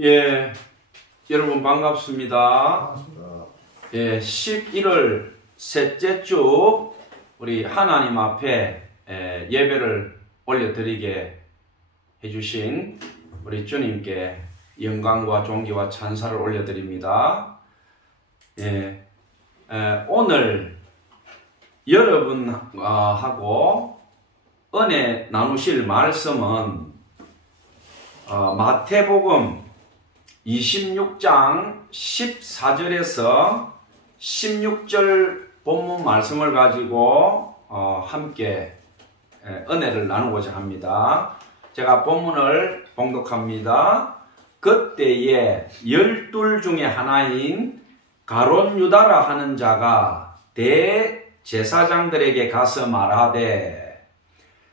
예, 여러분 반갑습니다. 반갑습니다. 예, 11월 셋째 주 우리 하나님 앞에 예배를 올려드리게 해주신 우리 주님께 영광과 존귀와 찬사를 올려드립니다. 예, 오늘 여러분하고 은혜 나누실 말씀은 마태복음 26장 14절에서 16절 본문 말씀을 가지고 함께 은혜를 나누고자 합니다. 제가 본문을 봉독합니다. 그때에 12 중에 하나인 가룟 유다라 하는 자가 대제사장들에게 가서 말하되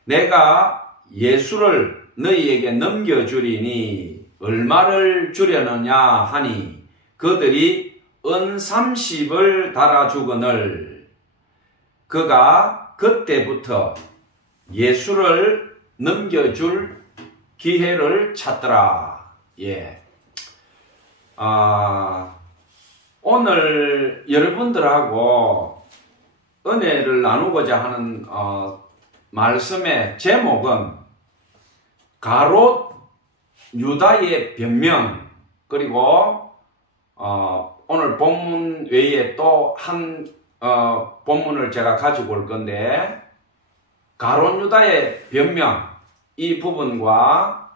내가 예수를 너희에게 넘겨주리니 얼마를 주려느냐 하니 그들이 은 30을 달아주거늘 그가 그때부터 예수를 넘겨줄 기회를 찾더라. 예. 오늘 여러분들하고 은혜를 나누고자 하는 말씀의 제목은 가롯 유다의 변명, 그리고 오늘 본문 외에 또 한 본문을 제가 가지고 올 건데, 가롯 유다의 변명 이 부분과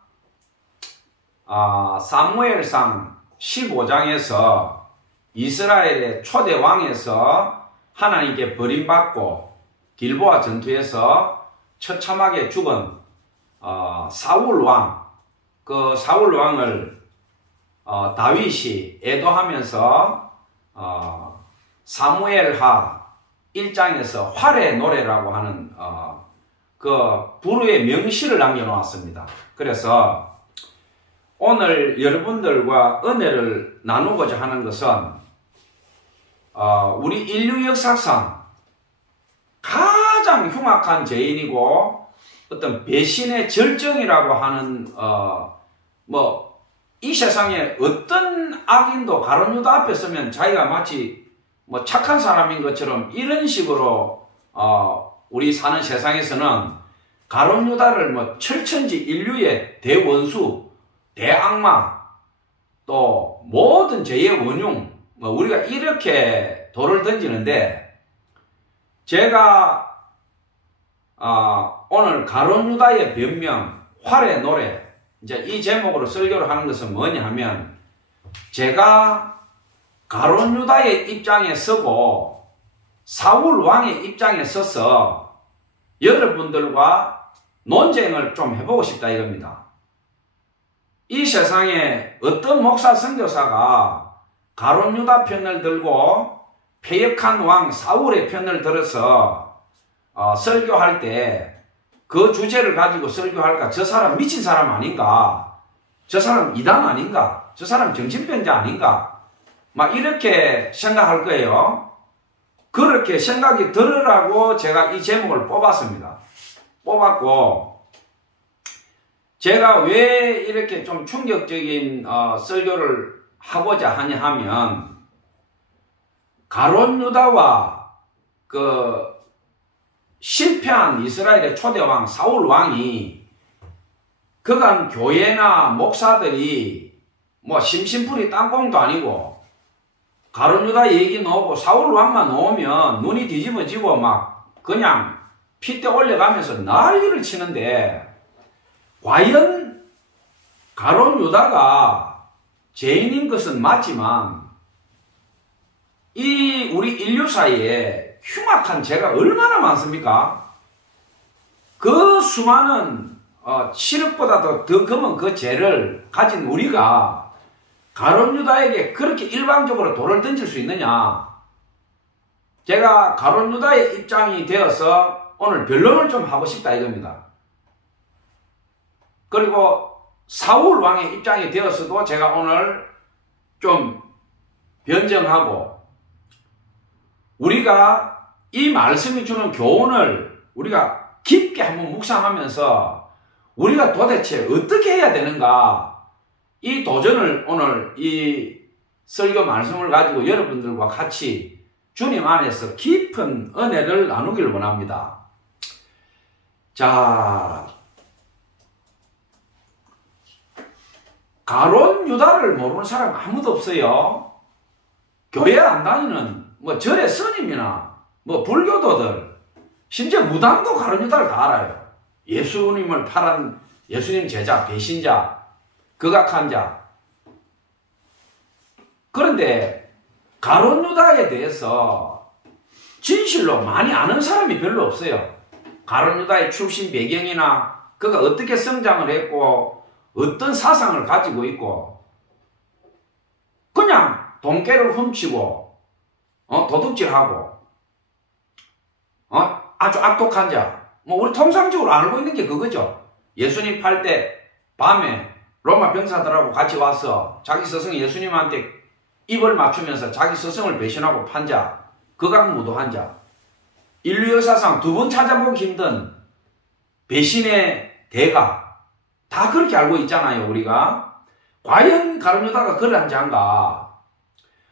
사무엘상 15장에서 이스라엘의 초대 왕에서 하나님께 버림받고 길보아 전투에서 처참하게 죽은 사울 왕, 그 사울 왕을 다윗이 애도하면서 사무엘하 1장에서 활의 노래라고 하는 그 불후의 명시를 남겨놓았습니다. 그래서 오늘 여러분들과 은혜를 나누고자 하는 것은 우리 인류 역사상 가장 흉악한 죄인이고 어떤 배신의 절정이라고 하는 이 세상에 어떤 악인도 가룟 유다 앞에 서면 자기가 마치 착한 사람인 것처럼 이런 식으로 우리 사는 세상에서는 가룟 유다를 철천지 인류의 대원수, 대악마, 또 모든 죄의 원흉, 우리가 이렇게 돌을 던지는데, 제가 오늘 가룟 유다의 변명, 활의 노래, 이제 이 제목으로 설교를 하는 것은 뭐냐 하면, 제가 가룟 유다의 입장에 서고 사울 왕의 입장에 서서 여러분들과 논쟁을 좀 해보고 싶다 이겁니다. 이 세상에 어떤 목사 선교사가 가룟 유다 편을 들고 패역한 왕 사울의 편을 들어서 설교할 때 그 주제를 가지고 설교할까? 저 사람 미친 사람 아닌가? 저 사람 이단 아닌가? 저 사람 정신병자 아닌가? 막 이렇게 생각할 거예요. 그렇게 생각이 들으라고 제가 이 제목을 뽑았습니다. 뽑았고, 제가 왜 이렇게 좀 충격적인 설교를 하고자 하냐 하면, 가룟 유다와 그 실패한 이스라엘의 초대왕 사울 왕이 그간 교회나 목사들이 심심풀이 땅콩도 아니고 가룟 유다 얘기 나오고 사울 왕만 나오면 눈이 뒤집어지고 막 그냥 핏대 올려가면서 난리를 치는데, 과연 가룟 유다가 죄인인 것은 맞지만 이 우리 인류 사이에 흉악한 죄가 얼마나 많습니까? 그 수많은 칠흑보다 더 검은 그 죄를 가진 우리가 가룟 유다에게 그렇게 일방적으로 돌을 던질 수 있느냐? 제가 가룟 유다의 입장이 되어서 오늘 변론을 좀 하고 싶다 이겁니다. 그리고 사울 왕의 입장이 되어서도 제가 오늘 좀 변정하고, 우리가 이 말씀이 주는 교훈을 우리가 깊게 한번 묵상하면서 우리가 도대체 어떻게 해야 되는가, 이 도전을 오늘 이 설교 말씀을 가지고 여러분들과 같이 주님 안에서 깊은 은혜를 나누기를 원합니다. 자, 가론 유다를 모르는 사람 아무도 없어요. 교회 안 다니는 뭐 절의 스님이나 뭐 불교도들, 심지어 무당도 가론 유다를 다 알아요. 예수님을 팔은 예수님 제자, 배신자, 극악한 자. 그런데 가론 유다에 대해서 진실로 많이 아는 사람이 별로 없어요. 가론 유다의 출신 배경이나 그가 어떻게 성장을 했고 어떤 사상을 가지고 있고, 그냥 돈깨를 훔치고 도둑질하고 아주 악독한 자, 뭐 우리 통상적으로 알고 있는 게 그거죠. 예수님 팔 때 밤에 로마 병사들하고 같이 와서 자기 스승 예수님한테 입을 맞추면서 자기 스승을 배신하고 판 자, 극악무도한 자, 인류 역사상 두 번 찾아보기 힘든 배신의 대가, 다 그렇게 알고 있잖아요, 우리가. 과연 가룟 유다가 그러한 자인가?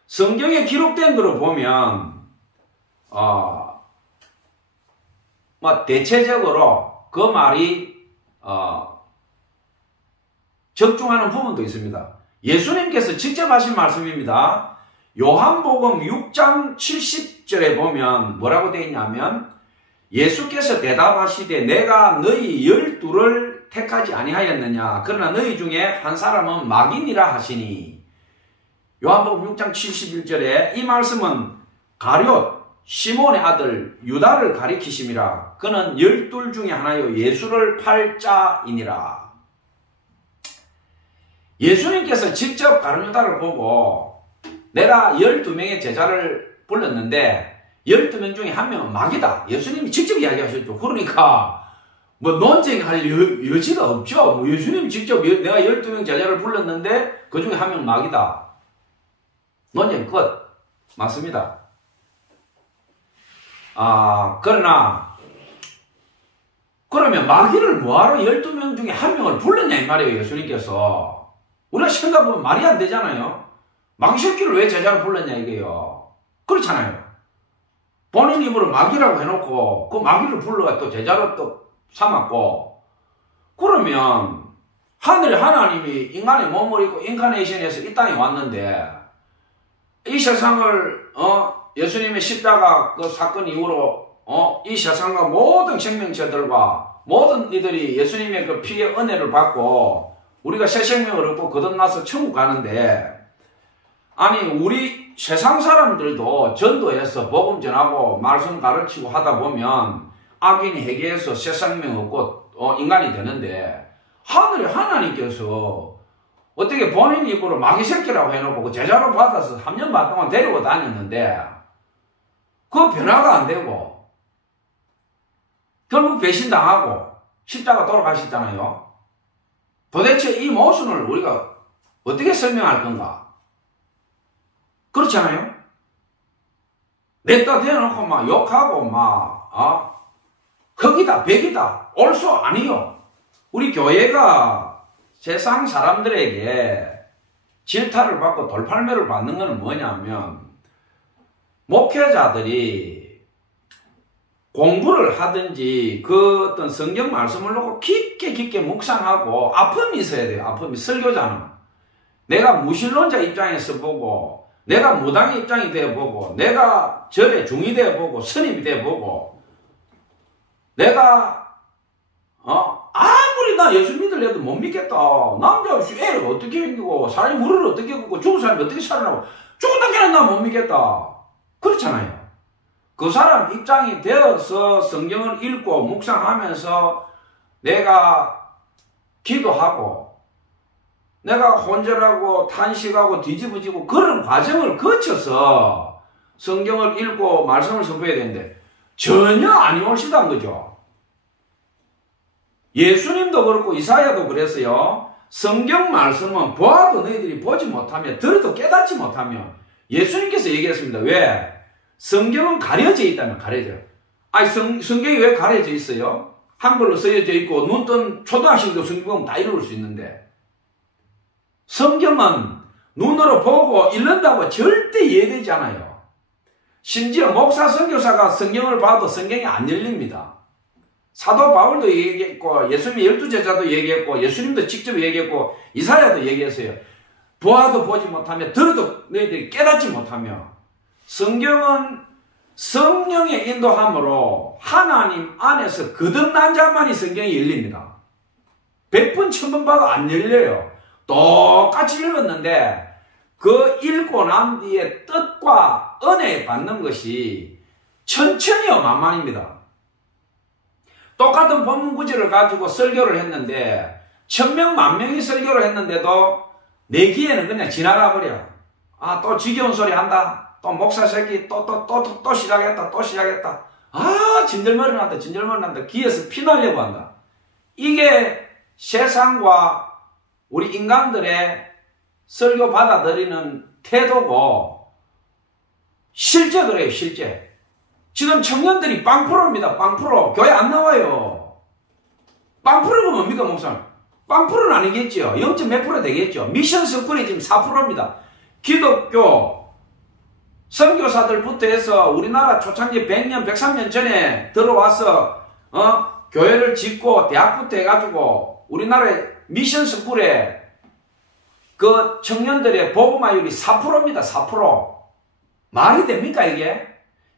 성경에 기록된 거로 보면 대체적으로 그 말이 적중하는 부분도 있습니다. 예수님께서 직접 하신 말씀입니다. 요한복음 6장 70절에 보면 뭐라고 되어 있냐면, 예수께서 대답하시되 내가 너희 12를 택하지 아니하였느냐, 그러나 너희 중에 한 사람은 마귀니라 하시니. 요한복음 6장 71절에 이 말씀은 가룟 시몬의 아들 유다를 가리키심이라. 그는 12 중에 하나요 예수를 팔 자이니라. 예수님께서 직접 가룟 유다를 보고 내가 12명의 제자를 불렀는데 12명 중에 한 명은 마귀다, 예수님이 직접 이야기하셨죠. 그러니까 뭐 논쟁할 여지가 없죠. 뭐 예수님이 직접 내가 12명 제자를 불렀는데 그 중에 한 명 마귀다, 논쟁 끝. 맞습니다. 그러면 마귀를 뭐하러 12명 중에 한 명을 불렀냐 이 말이에요, 예수님께서. 우리가 생각해보면 말이 안 되잖아요. 마귀 새끼를 왜 제자를 불렀냐 이게요. 그렇잖아요. 본인 입으로 마귀라고 해놓고 그 마귀를 불러가 또 제자로 또 삼았고, 그러면 하늘의 하나님이 인간의 몸을 입고 인카네이션에서 이 땅에 왔는데 이 세상을 예수님의 십자가 그 사건 이후로 이 세상과 모든 생명체들과 모든 이들이 예수님의 그 피의 은혜를 받고 우리가 새 생명을 얻고 거듭나서 천국 가는데, 아니 우리 세상 사람들도 전도해서 복음 전하고 말씀 가르치고 하다 보면 악인이 회개해서 새 생명 얻고 인간이 되는데, 하늘의 하나님께서 어떻게 본인 입으로 마귀 새끼라고 해놓고 그 제자로 받아서 3년 반 동안 데리고 다녔는데 그 변화가 안 되고 결국 배신당하고 십자가 돌아가셨잖아요. 도대체 이 모순을 우리가 어떻게 설명할 건가? 그렇잖아요. 냈다 대놓고 막 욕하고 막 흑이다 백이다 옳소 아니요. 우리 교회가 세상 사람들에게 질타를 받고 돌팔매를 받는 것은 뭐냐면, 목회자들이 공부를 하든지 그 어떤 성경 말씀을 놓고 깊게 묵상하고 아픔이 있어야 돼요. 아픔이. 설교자는 내가 무신론자 입장에서 보고, 내가 무당의 입장이 되어보고, 내가 절의 중이 되어보고, 스님이 되어보고, 내가 아무리 나 예수 믿으려도 못 믿겠다. 남자 없이 애를 어떻게 생기고 사람이 물을 어떻게 걷고 죽은 사람이 어떻게 살아나고 죽은 다기는 나 못 믿겠다. 그렇잖아요. 그 사람 입장이 되어서 성경을 읽고 묵상하면서 내가 기도하고 내가 혼절하고 탄식하고 뒤집어지고 그런 과정을 거쳐서 성경을 읽고 말씀을 선포해야 되는데 전혀 아니올시다는 거죠. 예수님도 그렇고 이사야도 그랬어요. 성경 말씀은 보아도 너희들이 보지 못하며 들어도 깨닫지 못하며. 예수님께서 얘기했습니다. 왜? 성경은 가려져 있다면 가려져요. 아니 성경이 왜 가려져 있어요? 한글로 쓰여져 있고 눈 뜬 초등학생도 성경 보면 다 읽을 수 있는데 성경은 눈으로 보고 읽는다고 절대 이해되지 않아요. 심지어 목사 선교사가 성경을 봐도 성경이 안 열립니다. 사도 바울도 얘기했고 예수님의 12제자도 얘기했고 예수님도 직접 얘기했고 이사야도 얘기했어요. 보아도 보지 못하며 들어도 너희들이 깨닫지 못하며. 성경은 성령의 인도함으로 하나님 안에서 거듭난 자만이 성경이 열립니다. 100번 1000번 봐도 안 열려요. 똑같이 읽었는데 그 읽고 난 뒤에 뜻과 은혜 받는 것이 천천히요 만만입니다. 똑같은 본문 구절을 가지고 설교를 했는데 1000명, 10,000명이 설교를 했는데도 내 귀에는 그냥 지나가 버려. 아, 또 지겨운 소리 한다. 또 목사 새끼 또 시작했다. 또 시작했다. 아, 진절머리 난다. 진절머리 난다. 귀에서 피 나려고 한다. 이게 세상과 우리 인간들의 설교 받아들이는 태도고 실제 그래요. 실제. 지금 청년들이 빵프로입니다. 빵프로. 교회 안 나와요. 빵프로가 뭡니까 목사님? 빵프로는 아니겠죠. 0.몇 프로 되겠죠. 미션 스쿨이 지금 4%입니다. 기독교 선교사들부터 해서 우리나라 초창기 100년, 103년 전에 들어와서 교회를 짓고 대학부터 해가지고 우리나라의 미션 스쿨에 그 청년들의 복음화율이 4%입니다. 4%. 말이 됩니까 이게?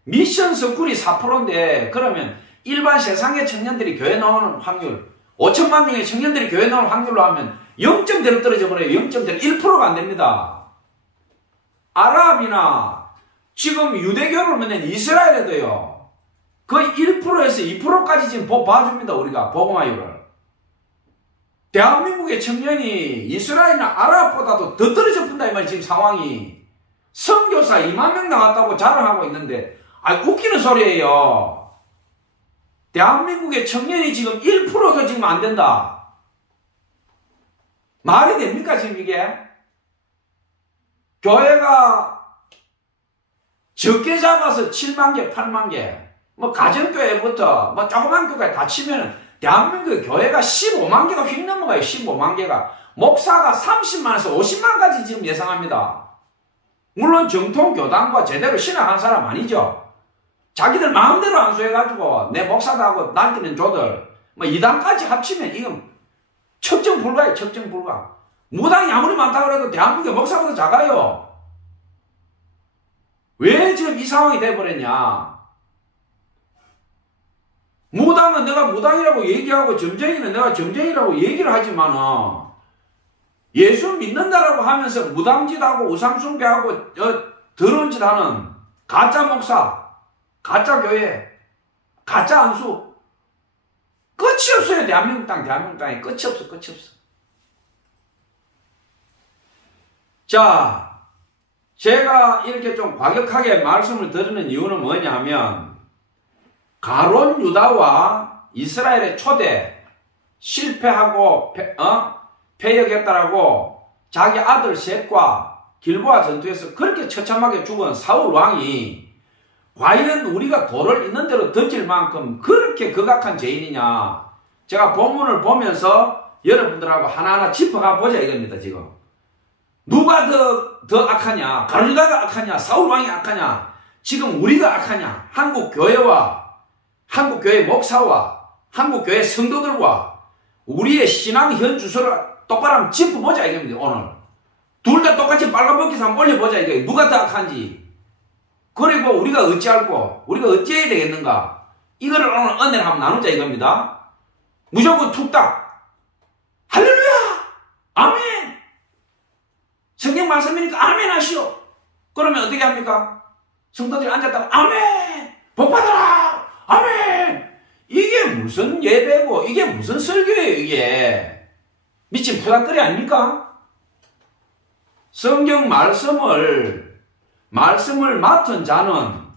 미션 스쿨이 4%인데 그러면 일반 세상의 청년들이 교회 나오는 확률 5천만 명의 청년들이 교회 나오는 확률로 하면 0.대로 떨어져 버려요. 0.대로 1%가 안 됩니다. 아랍이나 지금 유대교를 보면 이스라엘에도요. 거의 1%에서 2%까지 지금 봐줍니다. 우리가 복음화율을. 대한민국의 청년이 이스라엘이나 아랍보다도 더 떨어져 본다 이 말이에요. 지금 상황이. 선교사 2만 명 나왔다고 자랑하고 있는데 웃기는 소리예요. 대한민국의 청년이 지금 1%도 지금 안 된다. 말이 됩니까 지금 이게? 교회가 적게 잡아서 7만 개, 8만 개, 뭐 가정교회부터 뭐 조그만 교회까지 다 치면은 대한민국의 교회가 15만 개가 휙 넘어가요. 15만 개가. 목사가 30만에서 50만까지 지금 예상합니다. 물론 정통 교단과 제대로 신앙한 사람 아니죠. 자기들 마음대로 안수해가지고 내 목사도 하고 남기는 조들 뭐 2단까지 합치면 이건 척정 불가예요. 척정 불가. 무당이 아무리 많다 그래도 대한민국의 목사보다 작아요. 왜 지금 이 상황이 돼버렸냐. 무당은 내가 무당이라고 얘기하고 점쟁이는 내가 점쟁이라고 얘기를 하지만은 예수 믿는다라고 하면서 무당짓하고 우상숭배하고 더러운 짓 하는 가짜 목사, 가짜 교회, 가짜 안수 끝이 없어요. 대한민국 땅에 끝이 없어. 자, 제가 이렇게 좀 과격하게 말씀을 드리는 이유는 뭐냐 하면 가론 유다와 이스라엘의 초대 실패하고 패역했다라고 자기 아들 셋과 길보아 전투에서 그렇게 처참하게 죽은 사울 왕이 과연 우리가 도를 있는 대로 던질 만큼 그렇게 극악한 죄인이냐. 제가 본문을 보면서 여러분들하고 하나하나 짚어가 보자 이겁니다. 지금 누가 더 악하냐. 가론 유다가 악하냐. 사울 왕이 악하냐. 지금 우리가 악하냐. 한국 교회와 한국 교회 목사와 한국 교회 성도들과 우리의 신앙 현 주소를 똑바로 한번 짚어보자 이겁니다. 오늘 둘 다 똑같이 빨간벗기서 한번 올려보자 이거예요. 누가 더 악한지. 그리고 우리가 어찌할꼬 우리가 어찌해야 되겠는가. 이거를 오늘 은혜를 한번 나누자 이겁니다. 무조건 툭딱 할렐루야 아멘. 성경 말씀이니까 아멘 하시오. 그러면 어떻게 합니까? 성도들이 앉았다가 아멘 복받아라 아멘. 이게 무슨 예배고 이게 무슨 설교예요 이게. 미친 푸닥거리 아닙니까? 성경 말씀을 맡은 자는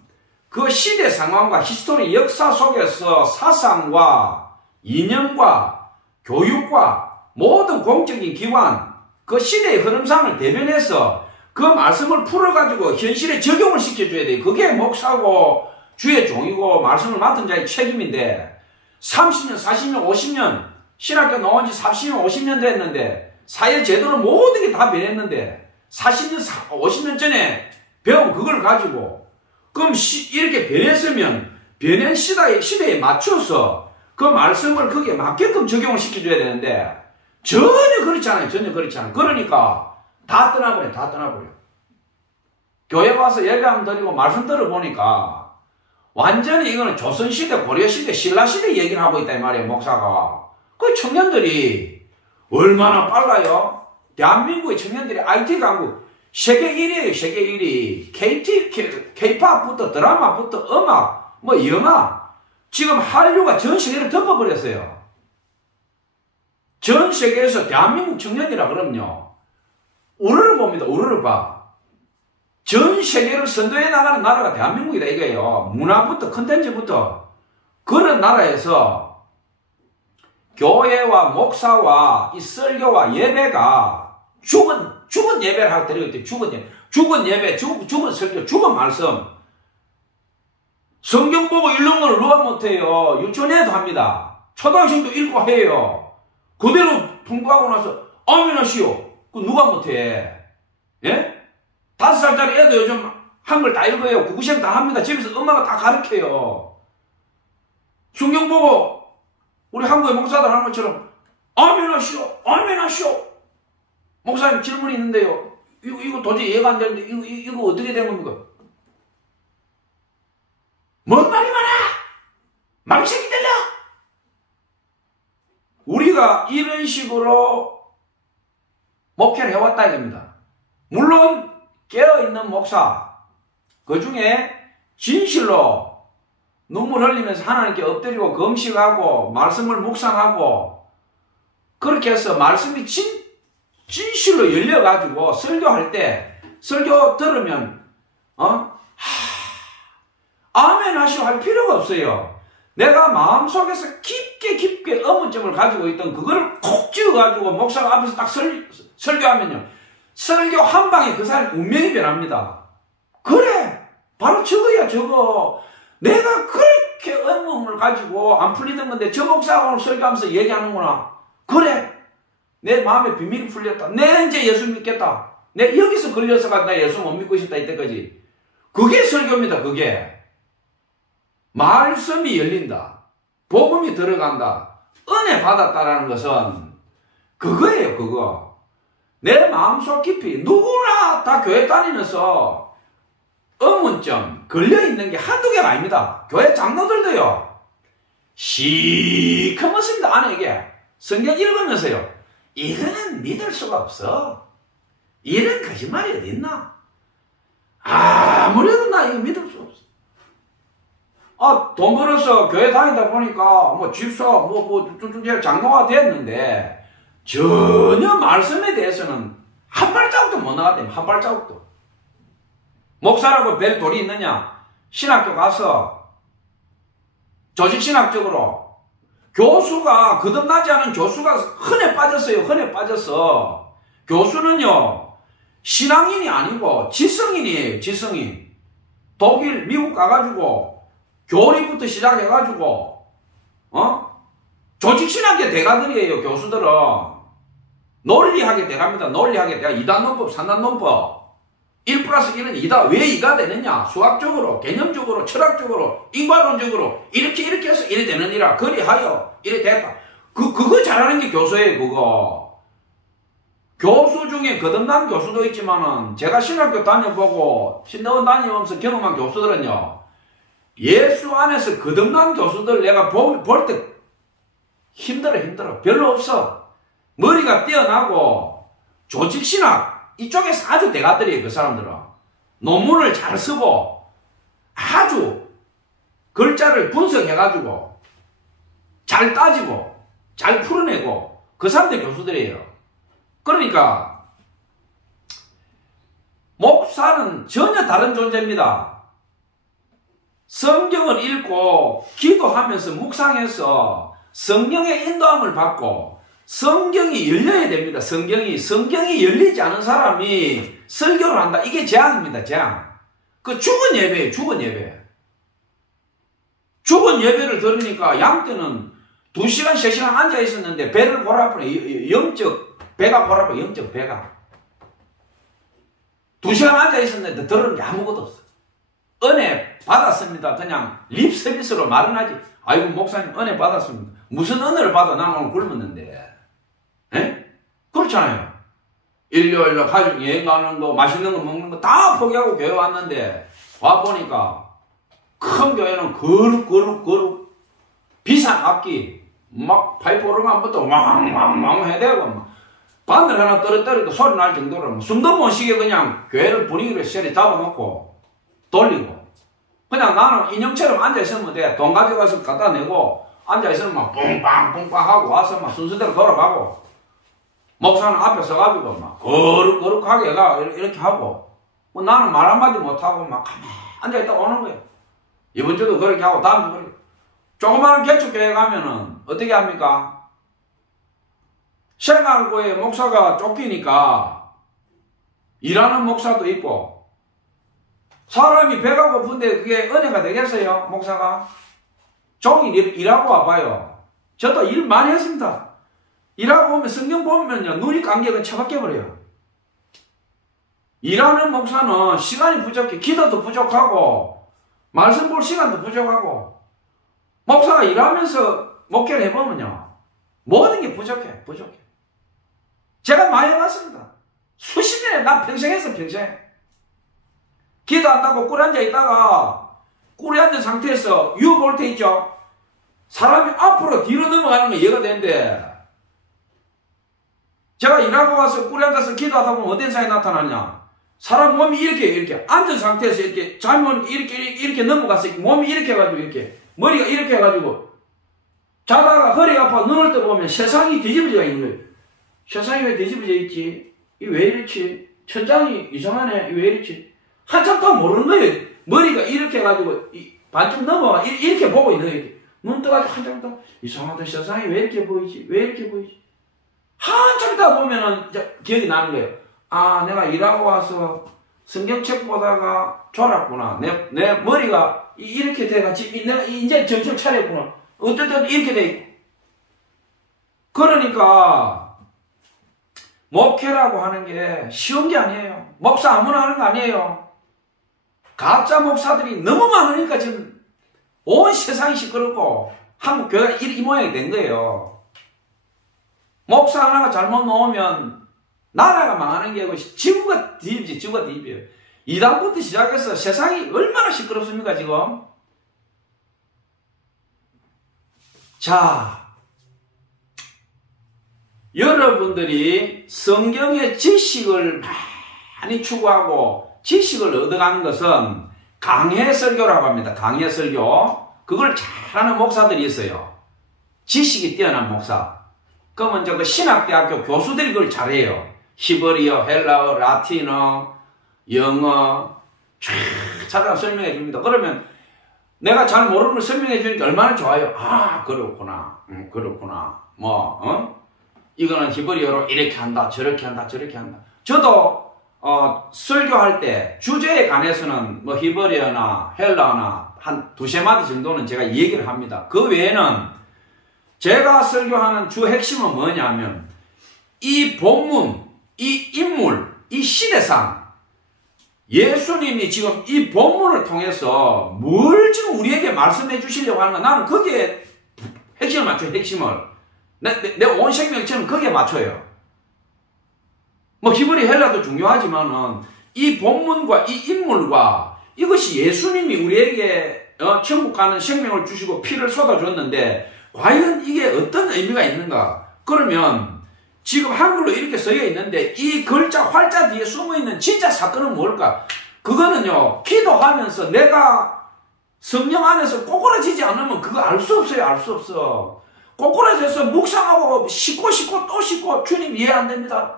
그 시대 상황과 히스토리 역사 속에서 사상과 이념과 교육과 모든 공적인 기관 그 시대의 흐름상을 대변해서 그 말씀을 풀어가지고 현실에 적용을 시켜줘야 돼요. 그게 목사고 주의 종이고 말씀을 맡은 자의 책임인데 30년, 40년, 50년 신학교 나온 지 30년, 50년 됐는데 사회 제도를 모든 게 다 변했는데 40년, 50년 전에 배운 그걸 가지고 그럼 이렇게 변했으면 변한 시대에 맞춰서 그 말씀을 거기에 맞게끔 적용을 시켜줘야 되는데 전혀 그렇지 않아요. 전혀 그렇지 않아요. 그러니까 다 떠나버려. 다 떠나버려. 교회 와서 예배 한번 드리고 말씀 들어보니까 완전히 이거는 조선시대, 고려시대, 신라시대 얘기를 하고 있다 이 말이에요. 목사가. 그 청년들이 얼마나 빨라요? 대한민국의 청년들이 IT 강국 세계 1위에요. 세계 1위. K-팝부터 드라마부터 음악, 뭐 영화. 지금 한류가 전 세계를 덮어버렸어요. 전 세계에서 대한민국 청년이라 그럼요. 우르르 봅니다. 우르르 봐. 전 세계를 선도해 나가는 나라가 대한민국이다 이거예요. 문화부터 컨텐츠부터. 그런 나라에서 교회와 목사와 이 설교와 예배가 죽은 예배를 하고 드리고 있대요. 죽은 예배, 죽은 설교, 죽은 말씀. 성경 보고 읽는 걸 누가 못해요. 유치원에도 합니다. 초등학생도 읽고 해요. 그대로 통과하고 나서 아멘 하시오. 그 누가 못해. 예? 5살짜리 애도 요즘 한글 다 읽어요. 구구시험 다 합니다. 집에서 엄마가 다 가르쳐요. 성경 보고 우리 한국의 목사들 하는 것처럼 아멘 하시오. 아멘 하시오. 목사님 질문이 있는데요. 이거 도저히 이해가 안 되는데 이거 어떻게 된 겁니까? 뭔 말이 많아? 망신이 들려? 우리가 이런 식으로 목회를 해왔다 이겁니다. 물론 깨어있는 목사, 그 중에 진실로 눈물 흘리면서 하나님께 엎드리고 금식하고 말씀을 묵상하고 그렇게 해서 말씀이 진실로 열려가지고 설교할 때 설교 들으면 아멘 하시고 할 필요가 없어요. 내가 마음속에서 깊게 의문점을 가지고 있던 그거를 콕 쥐어가지고 목사가 앞에서 딱 설교하면요. 설교 한 방에 그 사람 운명이 변합니다. 그래! 바로 저거야, 저거. 내가 그렇게 의문을 가지고 안 풀리던 건데 저 목사가 오늘 설교하면서 얘기하는구나. 그래! 내 마음에 비밀이 풀렸다. 내 이제 예수 믿겠다. 내 여기서 걸려서가 나 예수 못 믿고 있었다 이때까지. 그게 설교입니다, 그게. 말씀이 열린다. 복음이 들어간다. 은혜 받았다라는 것은 그거예요, 그거. 내 마음속 깊이 누구나 다 교회 다니면서 의문점 걸려있는 게 한두 개가 아닙니다. 교회 장로들도요. 시커멓습니다. 안에 이게. 성경 읽으면서요. 이거는 믿을 수가 없어. 이런 거짓말이 어디 있나? 아무래도 나 이거 믿을 수 없어. 돈 벌어서 교회 다니다 보니까, 집사, 장로가 됐는데, 전혀 말씀에 대해서는 한 발자국도 못 나갔대요. 한 발자국도. 목사라고 별 돌이 있느냐? 신학교 가서, 조직신학적으로, 교수가, 거듭나지 않은 교수가 흔해 빠졌어요. 흔해 빠졌어. 교수는요, 신앙인이 아니고 지성인이에요. 지성인. 독일, 미국 가가지고, 교리부터 시작해가지고, 조직신학의 대가들이에요, 교수들은. 논리학의 대가입니다. 논리학의 대가. 2단논법, 3단논법. 1+1은 2다. 왜 2가 되느냐? 수학적으로, 개념적으로, 철학적으로, 인과론적으로, 이렇게 해서 이래 되느니라. 그리하여, 이래 됐다. 그거 잘하는 게 교수예요, 그거. 교수 중에 거듭난 교수도 있지만은, 제가 신학교 다녀보고, 신대원 다니면서 경험한 교수들은요, 예수 안에서 거듭난 교수들 내가 볼 때 힘들어. 별로 없어. 머리가 뛰어나고 조직신학 이쪽에서 아주 대가들이에요. 그 사람들은. 논문을 잘 쓰고 아주 글자를 분석해가지고 잘 따지고 잘 풀어내고 그 사람들 교수들이에요. 그러니까 목사는 전혀 다른 존재입니다. 성경을 읽고 기도하면서 묵상해서 성령의 인도함을 받고 성경이 열려야 됩니다. 성경이 열리지 않은 사람이 설교를 한다. 이게 재앙입니다. 재앙. 그 죽은 예배예요. 죽은 예배. 죽은 예배를 들으니까 양 때는 2시간, 3시간 앉아 있었는데 배를 골아프네. 영적 배가 고라고 영적 배가. 2시간 앉아 있었는데 들은 게 아무것도 없어. 은혜 받았습니다. 그냥 립 서비스로 말은 하지. 아이고 목사님 은혜 받았습니다. 무슨 은혜를 받아? 나는 오늘 굶었는데. 에? 그렇잖아요. 일요일날 가족 여행 가는 거, 맛있는 거 먹는 거 다 포기하고 교회 왔는데 와보니까 큰 교회는 거룩 비싼 악기 막 파이프 오르간부터 왕왕왕 해대고 막 바늘 하나 떨어뜨려도 소리 날 정도로 숨도 못 쉬게 그냥 교회를 분위기를 세리 잡아놓고 돌리고 그냥 나는 인형처럼 앉아있으면 돼. 돈 가져가서 갖다 내고 앉아있으면 막 뿡빵 하고 와서 막 순서대로 돌아가고 목사는 앞에 서가지고 막 거룩하게 이렇게 하고 뭐 나는 말 한마디 못하고 막 가만히 앉아있다가 오는 거예요. 이번 주도 그렇게 하고 다음 주 그렇게. 조그마한 개척교회 가면은 어떻게 합니까? 생활고에 목사가 쫓기니까 일하는 목사도 있고 사람이 배가 고픈데 그게 은혜가 되겠어요? 목사가? 종일 일하고 와봐요. 저도 일 많이 했습니다. 일하고 오면 성경 보면요 눈이 감겨가 처박혀버려요. 일하는 목사는 시간이 부족해. 기도도 부족하고 말씀 볼 시간도 부족하고 목사가 일하면서 목회를 해보면요 모든 게 부족해. 제가 많이 해봤습니다. 수십 년에 난 평생 했어. 평생 기도한다고 꿀에 앉아있다가 꿀에 앉은 상태에서 유볼트 있죠. 사람이 앞으로 뒤로 넘어가는 거 이해가 되는데 제가 일하고 와서 꿀에 앉아서 기도하다 보면 어떤 상황이 나타나냐. 사람 몸이 이렇게 앉은 상태에서 이렇게 잠이 오니까 이렇게 넘어가서 몸이 이렇게 해가지고 이렇게 머리가 이렇게 해가지고 자다가 허리가 아파 눈을 떠보면 세상이 뒤집어져 있는 거예요. 세상이 왜 뒤집어져 있지? 이 왜 이렇지? 천장이 이상하네. 이 왜 이렇지? 한참 동안 모르는 거예요. 머리가 이렇게 해가지고 반쯤 넘어가 이렇게 보고 있는 거예요. 눈 떠가지고 한참 동안 이상하다. 세상이 왜 이렇게 보이지? 왜 이렇게 보이지? 한참 있다 보면은 기억이 나는 거예요. 아, 내가 일하고 와서 성경책 보다가 졸았구나. 내 머리가 이렇게 돼가지고 내가 이제 정신 차렸구나. 어쨌든 이렇게 돼 있고. 그러니까 목회라고 하는 게 쉬운 게 아니에요. 목사 아무나 하는 거 아니에요. 가짜 목사들이 너무 많으니까 지금 온 세상이 시끄럽고 한국 교회가 이 모양이 된 거예요. 목사 하나가 잘못 놓으면 나라가 망하는 게 아니고 지구가 뒤집어요. 이단부터 시작해서 세상이 얼마나 시끄럽습니까 지금. 자, 여러분들이 성경의 지식을 많이 추구하고 지식을 얻어가는 것은 강해 설교라고 합니다. 강해 설교. 그걸 잘하는 목사들이 있어요. 지식이 뛰어난 목사. 그러면 그 신학대학교 교수들이 그걸 잘해요. 히브리어, 헬라어, 라틴어, 영어 쫙 찾아가 설명해 줍니다. 그러면 내가 잘 모르는 걸 설명해 주니까 얼마나 좋아요. 아, 그렇구나. 그렇구나. 이거는 히브리어로 이렇게 한다, 저렇게 한다. 저도 설교할 때 주제에 관해서는 뭐 히브리어나 헬라어나 한 두세 마디 정도는 제가 얘기를 합니다. 그 외에는 제가 설교하는 주 핵심은 뭐냐면 이 본문, 이 인물, 이 시대상 예수님이 지금 이 본문을 통해서 뭘 지금 우리에게 말씀해 주시려고 하는 가 나는 거기에 핵심을 맞춰요. 핵심을. 내 온 생명처럼 거기에 맞춰요. 뭐 히브리 헬라도 중요하지만은 이 본문과 이 인물과 이것이 예수님이 우리에게 천국 가는 생명을 주시고 피를 쏟아줬는데 과연 이게 어떤 의미가 있는가? 그러면 지금 한글로 이렇게 써여 있는데 이 글자 활자 뒤에 숨어있는 진짜 사건은 뭘까? 그거는요 기도하면서 내가 성령 안에서 꼬꾸라지지 않으면 그거 알 수 없어요. 알 수 없어. 꼬꾸라져서 묵상하고 씻고 또 씻고 주님 이해 안 됩니다.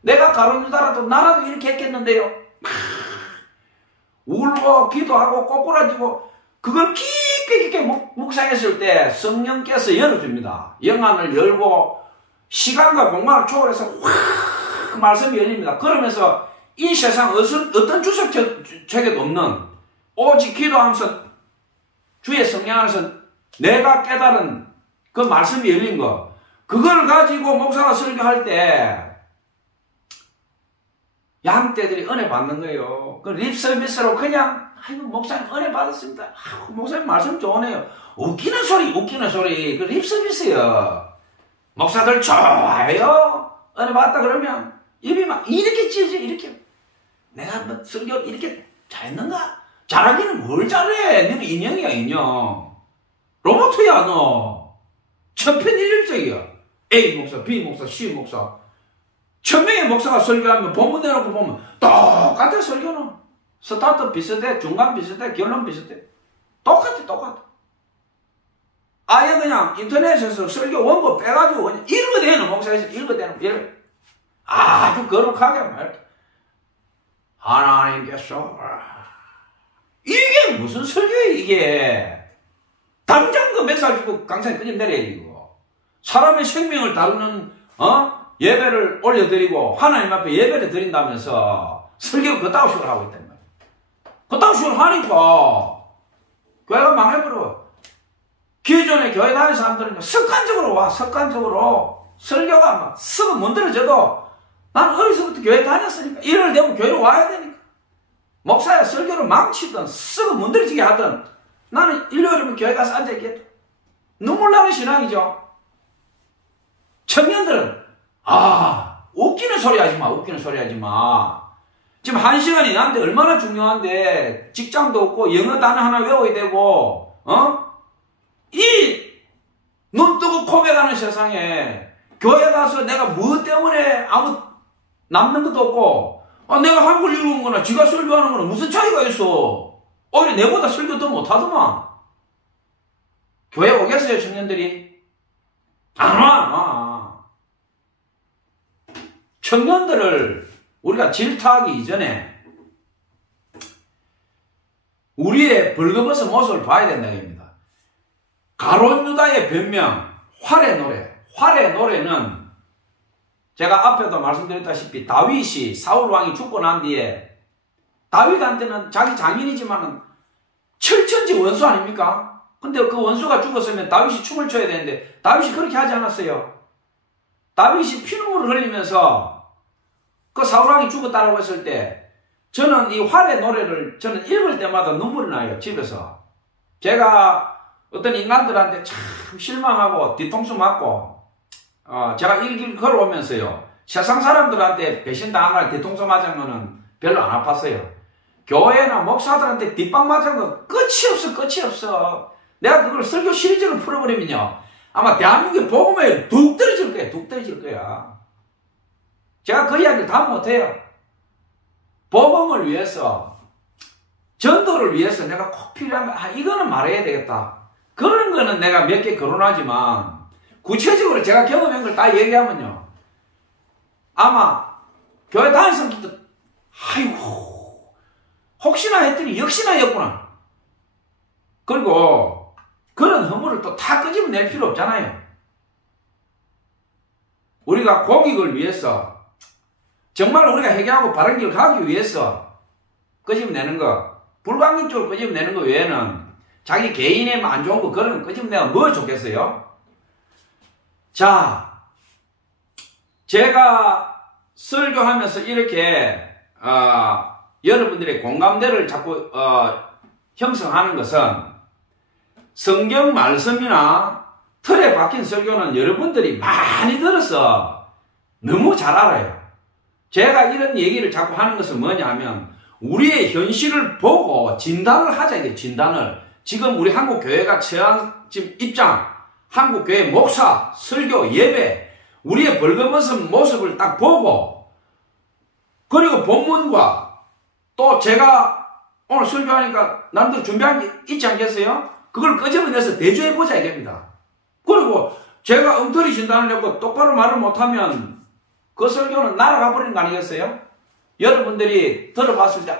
내가 가룟 유다라도 나라도 이렇게 했겠는데요. 울고 기도하고 꼬꾸라지고 그걸 깊게 묵상했을 때 성령께서 열어줍니다. 영안을 열고 시간과 공간을 초월해서 확 말씀이 열립니다. 그러면서 이 세상 어떤 주석책에도 없는 오직 기도하면서 주의 성령 안에서 내가 깨달은 그 말씀이 열린 거 그걸 가지고 목사가 설교할 때 양떼들이 은혜 받는 거예요. 그 립 서비스로 그냥 아이고 목사님 은혜 받았습니다. 아이고, 목사님 말씀 좋으네요. 웃기는 소리 그 립 서비스요. 목사들 좋아요. 은혜 받았다 그러면 입이 막 이렇게 찢어져 이렇게. 내가 뭐 설교 이렇게 잘했는가? 잘하기는 뭘 잘해. 너는 인형이야 인형. 로봇이야 너. 천편일률적이야. A 목사, B 목사, C 목사. 1000명의 목사가 설교하면 본문 내놓고 보면 똑같아 설교는. 스타트 비슷해, 중간 비슷해, 결론 비슷해. 똑같아. 아예 그냥 인터넷에서 설교 원고 빼가지고 그냥 읽어대는 목사에서 읽어대는 아주 거룩하게 말해. 하나님께서 이게 무슨 설교예요 이게. 당장 그 몇 살 주고 강사님 끊임 내려야 이거. 사람의 생명을 다루는 예배를 올려드리고 하나님 앞에 예배를 드린다면서 설교 그따위 식으로 하고 있단 말이야. 그따위 식으로 하니까 교회가 망해버려. 기존에 교회 다니는 사람들은 습관적으로 설교가 막 썩어 문드러져도 난 어려서부터 교회 다녔으니까 일요일 되면 교회로 와야 되니까 목사야 설교를 망치든 썩어 문드러지게 하든 나는 일요일이면 교회 가서 앉아있겠다. 눈물 나는 신앙이죠. 청년들은 웃기는 소리 하지 마. 지금 1시간이 나한테 얼마나 중요한데 직장도 없고 영어 단어 하나 외워야 되고 이 눈 뜨고 코백하는 세상에 교회 가서 내가 뭐 때문에 아무 남는 것도 없고 내가 한글 읽은 거나 지가 설교하는 거나 무슨 차이가 있어. 오히려 내보다 설교 더 못하더만. 교회 오겠어요 청년들이? 안 와. 청년들을 우리가 질타하기 이전에 우리의 벌거벗은 모습을 봐야 된다는 겁니다. 가롯 유다의 변명, 활의 노래. 활의 노래는 제가 앞에도 말씀드렸다시피 다윗이 사울 왕이 죽고 난 뒤에 다윗한테는 자기 장인이지만 철천지 원수 아닙니까? 근데 그 원수가 죽었으면 다윗이 춤을 춰야 되는데 다윗이 그렇게 하지 않았어요. 다윗이 피눈물을 흘리면서 그 사울왕이 죽었다라고 했을 때 저는 이 활의 노래를 저는 읽을 때마다 눈물이 나요. 집에서. 제가 어떤 인간들한테 참 실망하고 뒤통수 맞고 제가 일길 걸어오면서요. 세상 사람들한테 배신당한 걸 뒤통수 맞은 거는 별로 안 아팠어요. 교회나 목사들한테 뒷방 맞은 거 끝이 없어. 내가 그걸 설교 시리즈로 풀어버리면요. 아마 대한민국의 복음에 뚝 떨어질 거야. 제가 그 이야기를 다 못해요. 복음을 위해서, 전도를 위해서 내가 꼭 필요한 거, 이거는 말해야 되겠다. 그런 거는 내가 몇 개 거론하지만, 구체적으로 제가 경험한 걸 다 얘기하면요. 아마, 교회 다니는 사람들도, 아이고, 혹시나 했더니 역시나였구나. 그리고, 그런 허물을 또 다 끄집어낼 필요 없잖아요. 우리가 공익을 위해서, 정말 우리가 해결하고 바른 길 가기 위해서 끄집어내는 거, 불광민적으로 끄집어내는 거 외에는 자기 개인의 안 좋은 거 그런 거 끄집어내면 뭐 좋겠어요? 자, 제가 설교하면서 이렇게 여러분들의 공감대를 자꾸 형성하는 것은 성경 말씀이나 틀에 박힌 설교는 여러분들이 많이 들어서 너무 잘 알아요. 제가 이런 얘기를 자꾸 하는 것은 뭐냐 하면 우리의 현실을 보고 진단을 하자 이게 진단을. 지금 우리 한국교회가 처한 지금 입장, 한국교회 목사, 설교, 예배, 우리의 벌거벗은 모습을 딱 보고 그리고 본문과 또 제가 오늘 설교하니까 남들 준비한 게 있지 않겠어요? 그걸 끄집어내서 대조해보자 이겁니다. 그리고 제가 엉터리 진단을 하고 똑바로 말을 못하면 그 설교는 날아가 버리는 거 아니겠어요? 여러분들이 들어봤을 때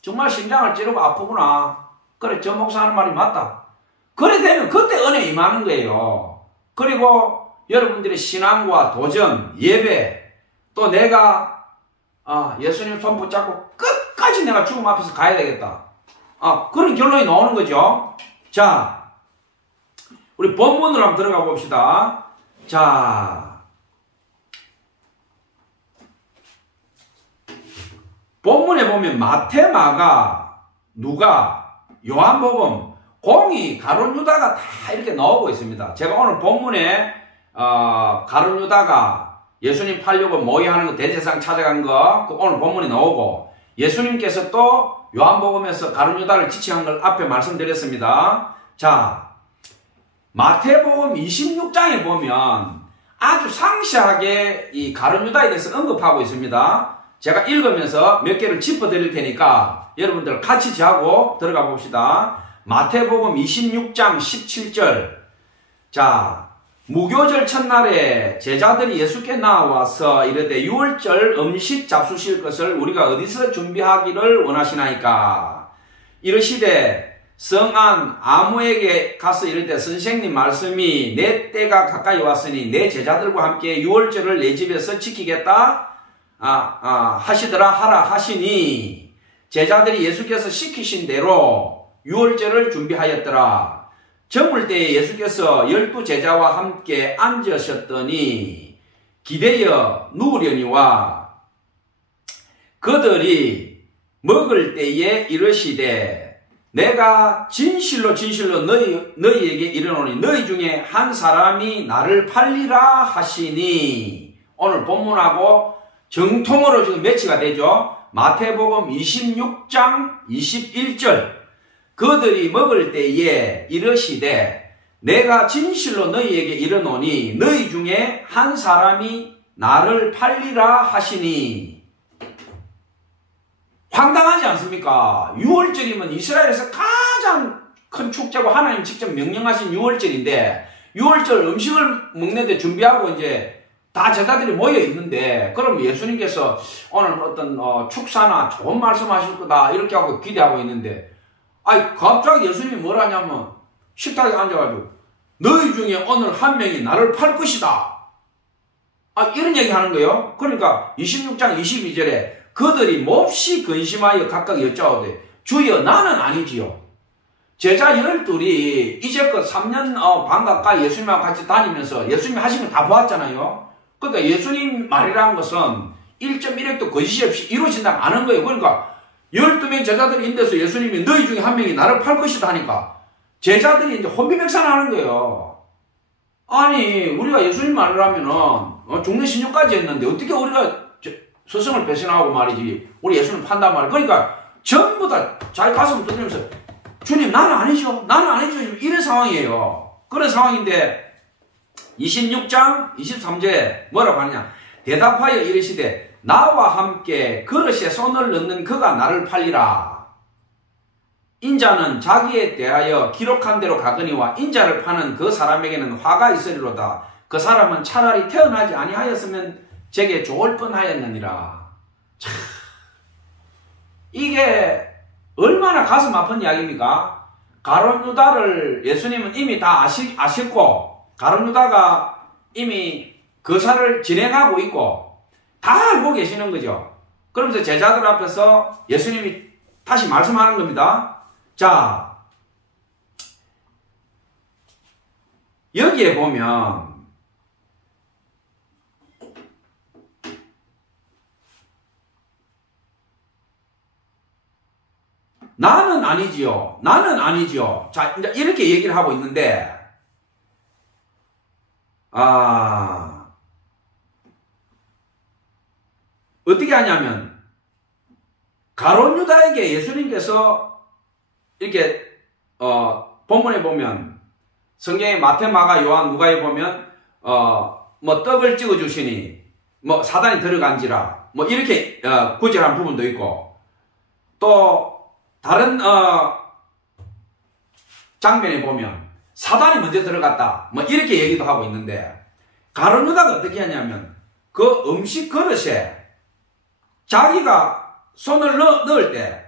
정말 심장을 찌르고 아프구나. 그래 저 목사 하는 말이 맞다. 그래 되면 그때 은혜 임하는 거예요. 그리고 여러분들의 신앙과 도전, 예배 또 내가 예수님 손 붙잡고 끝까지 내가 죽음 앞에서 가야 되겠다. 그런 결론이 나오는 거죠. 자, 우리 본문으로 한번 들어가 봅시다. 자, 본문에 보면 마태, 마가, 누가, 요한복음, 공이 가룟 유다가 다 이렇게 나오고 있습니다. 제가 오늘 본문에 가룟 유다가 예수님 팔려고 모의하는 거, 대제사장 찾아간 거, 오늘 본문에 나오고, 예수님께서 또 요한복음에서 가룟 유다를 지칭한 걸 앞에 말씀드렸습니다. 자, 마태복음 26장에 보면 아주 상세하게 이 가룟 유다에 대해서 언급하고 있습니다. 제가 읽으면서 몇 개를 짚어드릴 테니까 여러분들 같이 저하고 들어가 봅시다. 마태복음 26장 17절. 자, 무교절 첫날에 제자들이 예수께 나와서 이르되 유월절 음식 잡수실 것을 우리가 어디서 준비하기를 원하시나이까? 이르시되 성안 아무에게 가서 이르되 선생님 말씀이 내 때가 가까이 왔으니 내 제자들과 함께 유월절을 내 집에서 지키겠다 하시더라 하라 하시니 제자들이 예수께서 시키신 대로 유월절을 준비하였더라. 저물 때에 예수께서 12 제자와 함께 앉으셨더니 기대어 누우려니와 그들이 먹을 때에 이르시되 내가 진실로 너희에게 이르노니 너희 중에 한 사람이 나를 팔리라 하시니 오늘 본문하고 정통으로 지금 매치가 되죠. 마태복음 26장 21절 그들이 먹을 때에 이르시되 내가 진실로 너희에게 이르노니 너희 중에 한 사람이 나를 팔리라 하시니 황당하지 않습니까? 유월절이면 이스라엘에서 가장 큰 축제고 하나님 직접 명령하신 유월절인데 유월절 음식을 먹는데 준비하고 이제 다 제자들이 모여 있는데 그럼 예수님께서 오늘 어떤 축사나 좋은 말씀하실 거다 이렇게 하고 기대하고 있는데 아니 갑자기 예수님이 뭐라냐면 식탁에 앉아가지고 너희 중에 오늘 한 명이 나를 팔 것이다. 이런 얘기 하는 거예요. 그러니까 26장 22절에 그들이 몹시 근심하여 각각 여짜오되 주여 나는 아니지요. 제자 12이 이제껏 3년 반 가까이 예수님하고 같이 다니면서 예수님이 하신 거 다 보았잖아요. 그러니까 예수님 말이라는 것은 1.1핵도 거짓이 없이 이루어진다고 아는 거예요. 그러니까 12명 제자들이 인데서 예수님이 너희 중에 한 명이 나를 팔 것이다 하니까 제자들이 이제 혼비백산하는 거예요. 아니 우리가 예수님 말을 하면은 죽는 신유까지 했는데 어떻게 우리가 스승을 배신하고 말이지 우리 예수님 판단 말이야. 그러니까 전부 다 자기 가슴을 두드리면서 주님 나는 아니죠. 나는 아니죠. 이런 상황이에요. 그런 상황인데 26장 23절에 뭐라고 하느냐. 대답하여 이르시되 나와 함께 그릇에 손을 넣는 그가 나를 팔리라. 인자는 자기에 대하여 기록한 대로 가거니와 인자를 파는 그 사람에게는 화가 있으리로다. 그 사람은 차라리 태어나지 아니하였으면 제게 좋을 뻔하였느니라. 참, 이게 얼마나 가슴 아픈 이야기입니까? 가룟 유다를 예수님은 이미 다 아셨고 가룟 유다가 이미 거사를 진행하고 있고 다 알고 계시는 거죠. 그러면서 제자들 앞에서 예수님이 다시 말씀하는 겁니다. 자, 여기에 보면 나는 아니지요. 나는 아니지요. 자, 이제 이렇게 얘기를 하고 있는데, 어떻게 하냐면, 가룟 유다에게 예수님께서 이렇게, 본문에 보면, 성경의 마태, 마가, 요한, 누가에 보면, 뭐 떡을 찍어 주시니, 뭐 사단이 들어간지라, 뭐 이렇게, 구절한 부분도 있고, 또, 다른 장면에 보면 사단이 먼저 들어갔다 뭐 이렇게 얘기도 하고 있는데 가룟 유다가 어떻게 하냐면 그 음식 그릇에 자기가 손을 넣을 때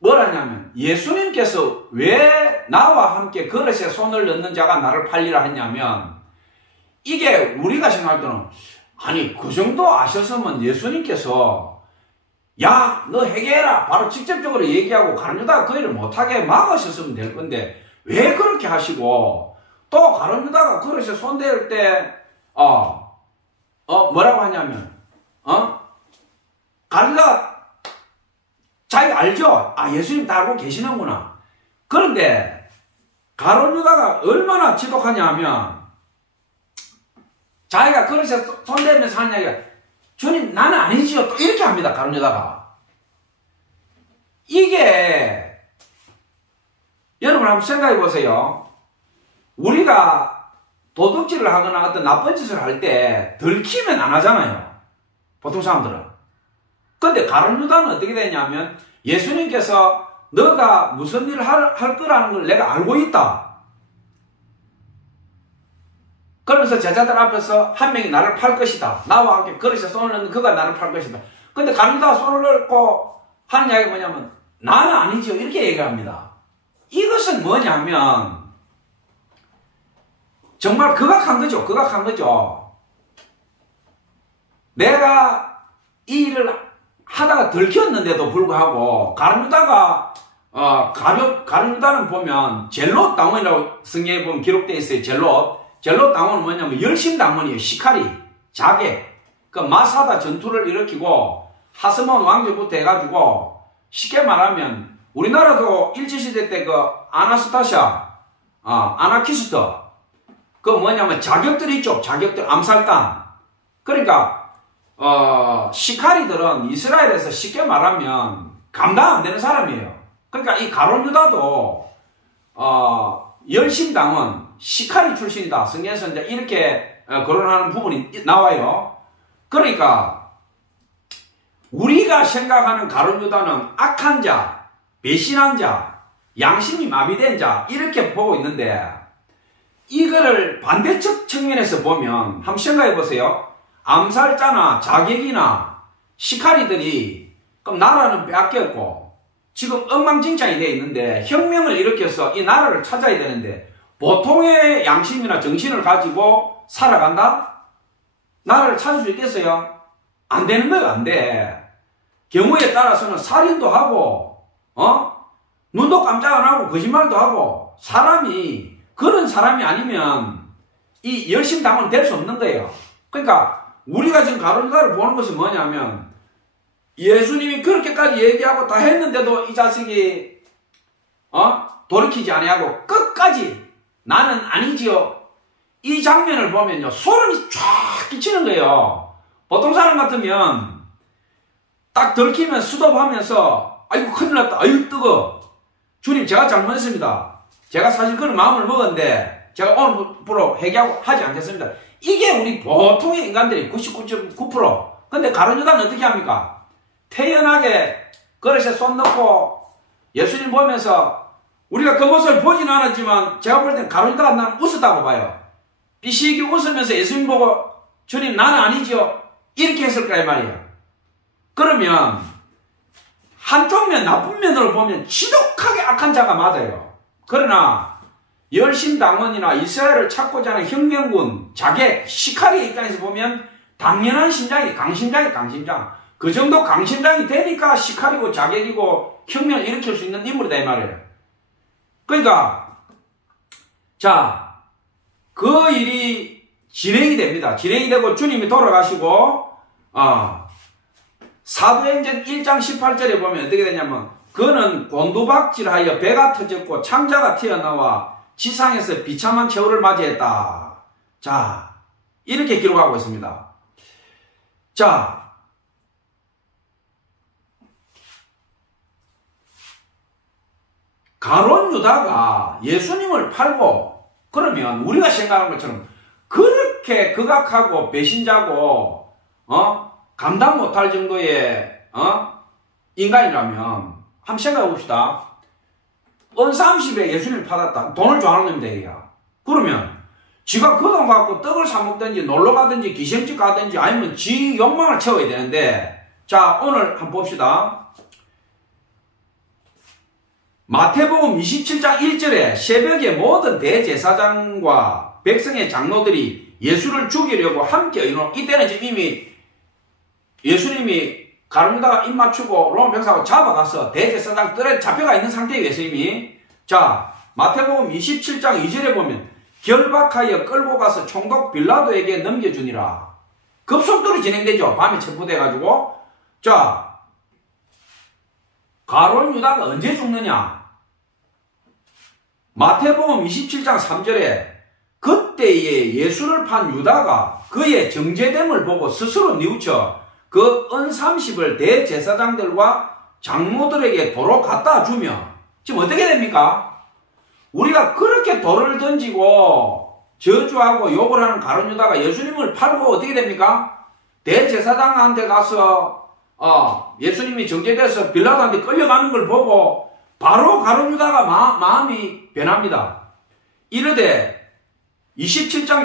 뭐라냐면 예수님께서 왜 나와 함께 그릇에 손을 넣는 자가 나를 팔리라 했냐면 이게 우리가 생각할 때는 아니 그 정도 아셨으면 예수님께서 야, 너 회개해라. 바로 직접적으로 얘기하고 가룟 유다가 그 일을 못하게 막으셨으면 될 건데 왜 그렇게 하시고, 또 가룟유다가 그릇에 손댈 때, 뭐라고 하냐면, 가룟유다가 자기가 알죠? 예수님 다 알고 계시는구나. 그런데, 가룟유다가 얼마나 지독하냐 하면, 자기가 그릇에 손대면서 하는 얘기가, 주님, 나는 아니지요. 또 이렇게 합니다, 가룟유다가. 이게, 여러분 한번 생각해 보세요. 우리가 도둑질을 하거나 어떤 나쁜 짓을 할 때 들키면 안 하잖아요. 보통 사람들은. 근데 가룟유다는 어떻게 되냐면 예수님께서 너가 무슨 일을 할 거라는 걸 내가 알고 있다. 그러면서 제자들 앞에서 한 명이 나를 팔 것이다. 나와 함께 그릇에 손을 넣는 그가 나를 팔 것이다. 근데 가룟유다가 손을 넣고 하는 이야기가 뭐냐면 나는 아니죠. 이렇게 얘기합니다. 이것은 뭐냐면 정말 극악한 거죠. 극악한 거죠. 내가 이 일을 하다가 들켰는데도 불구하고 가룟유다가 가룟유다는 보면 젤롯 당원이라고 성경에 보면 기록되어 있어요. 젤롯 당원은 뭐냐면 열심당원이에요. 시카리, 자객, 그 마사다 전투를 일으키고 하스몬 왕조부터 해가지고 쉽게 말하면 우리나라도 일제시대 때 그 아나스타샤, 아나키스트, 그 뭐냐면 자격들이 있죠. 자격들, 암살단. 그러니까, 시카리들은 이스라엘에서 쉽게 말하면 감당 안 되는 사람이에요. 그러니까 이 가룟유다도, 열심당은 시카리 출신이다. 성경에서 이제 이렇게 거론하는 부분이 나와요. 그러니까, 우리가 생각하는 가룟유다는 악한 자, 배신한 자, 양심이 마비된 자 이렇게 보고 있는데 이거를 반대쪽 측면에서 보면 한번 생각해 보세요. 암살자나 자객이나 시카리들이 그럼 나라는 빼앗겼고 지금 엉망진창이 되어 있는데 혁명을 일으켜서 이 나라를 찾아야 되는데 보통의 양심이나 정신을 가지고 살아간다? 나라를 찾을 수 있겠어요? 안 되는 거예요. 안 돼. 경우에 따라서는 살인도 하고 눈도 깜짝 안 하고 거짓말도 하고 사람이 그런 사람이 아니면 이 열심당은 될 수 없는 거예요. 그러니까 우리가 지금 가룟유다를 보는 것은 뭐냐면 예수님이 그렇게까지 얘기하고 다 했는데도 이 자식이 돌이키지 아니하고 끝까지 나는 아니지요. 이 장면을 보면요 소름이 쫙 끼치는 거예요. 보통 사람 같으면 딱 들키면 수dob하면서 아이고 큰일 났다. 아이고 뜨거. 주님 제가 잘못했습니다. 제가 사실 그런 마음을 먹었는데 제가 오늘부로 회개하고 하지 않겠습니다. 이게 우리 보통의 인간들이 99.9%. 근데 가룟유다는 어떻게 합니까? 태연하게 그릇에 손 넣고 예수님 보면서 우리가 그 모습을 보지는 않았지만 제가 볼 땐 가룟유다가 난 웃었다고 봐요. 비시기 웃으면서 예수님 보고 주님 나는 아니지요. 이렇게 했을 거란 말이에요. 그러면 한쪽 면 나쁜 면으로 보면 지독하게 악한 자가 맞아요. 그러나 열심당원이나 이스라엘을 찾고자 하는 혁명군, 자객, 시카리의 입장에서 보면 당연한 심장이 강심장. 그 정도 강심장이 되니까 시카리고 자객이고 혁명을 일으킬 수 있는 인물이다 이 말이에요. 그러니까 자, 그 일이 진행이 됩니다. 진행이 되고 주님이 돌아가시고 사도행전 1장 18절에 보면 어떻게 되냐면 그는 곤두박질하여 배가 터졌고 창자가 튀어나와 지상에서 비참한 최후를 맞이했다. 자, 이렇게 기록하고 있습니다. 자, 가룟유다가 예수님을 팔고 그러면 우리가 생각하는 것처럼 그렇게 극악하고 배신자고 감당 못할 정도의 인간이라면 한번 생각해 봅시다. 은 30에 예수님을 팔았다. 돈을 좋아하는 놈이다 얘기야. 그러면 지가 그 돈 갖고 떡을 사 먹든지 놀러 가든지 기생집 가든지 아니면 지 욕망을 채워야 되는데 자 오늘 한번 봅시다. 마태복음 27장 1절에 새벽에 모든 대제사장과 백성의 장로들이 예수를 죽이려고 함께 의논. 이때는 지금 이미 예수님이 가룟유다가 입 맞추고 로마 병사하고 잡아가서 대제사장들에 잡혀가 있는 상태예요. 예수님이. 자, 마태복음 27장 2절에 보면 결박하여 끌고 가서 총독 빌라도에게 넘겨주니라. 급속도로 진행되죠. 밤에 체포돼가지고. 자, 가룟 유다가 언제 죽느냐? 마태복음 27장 3절에 그때에 예수를 판 유다가 그의 정죄됨을 보고 스스로 뉘우쳐 그 은 30을 대제사장들과 장로들에게 도로 갖다 주며, 지금 어떻게 됩니까? 우리가 그렇게 돌을 던지고 저주하고 욕을 하는 가룟 유다가 예수님을 팔고 어떻게 됩니까? 대제사장한테 가서 예수님이 정죄돼서 빌라도한테 끌려가는 걸 보고 바로 가룟 유다가 마음이 변합니다. 이르되 27장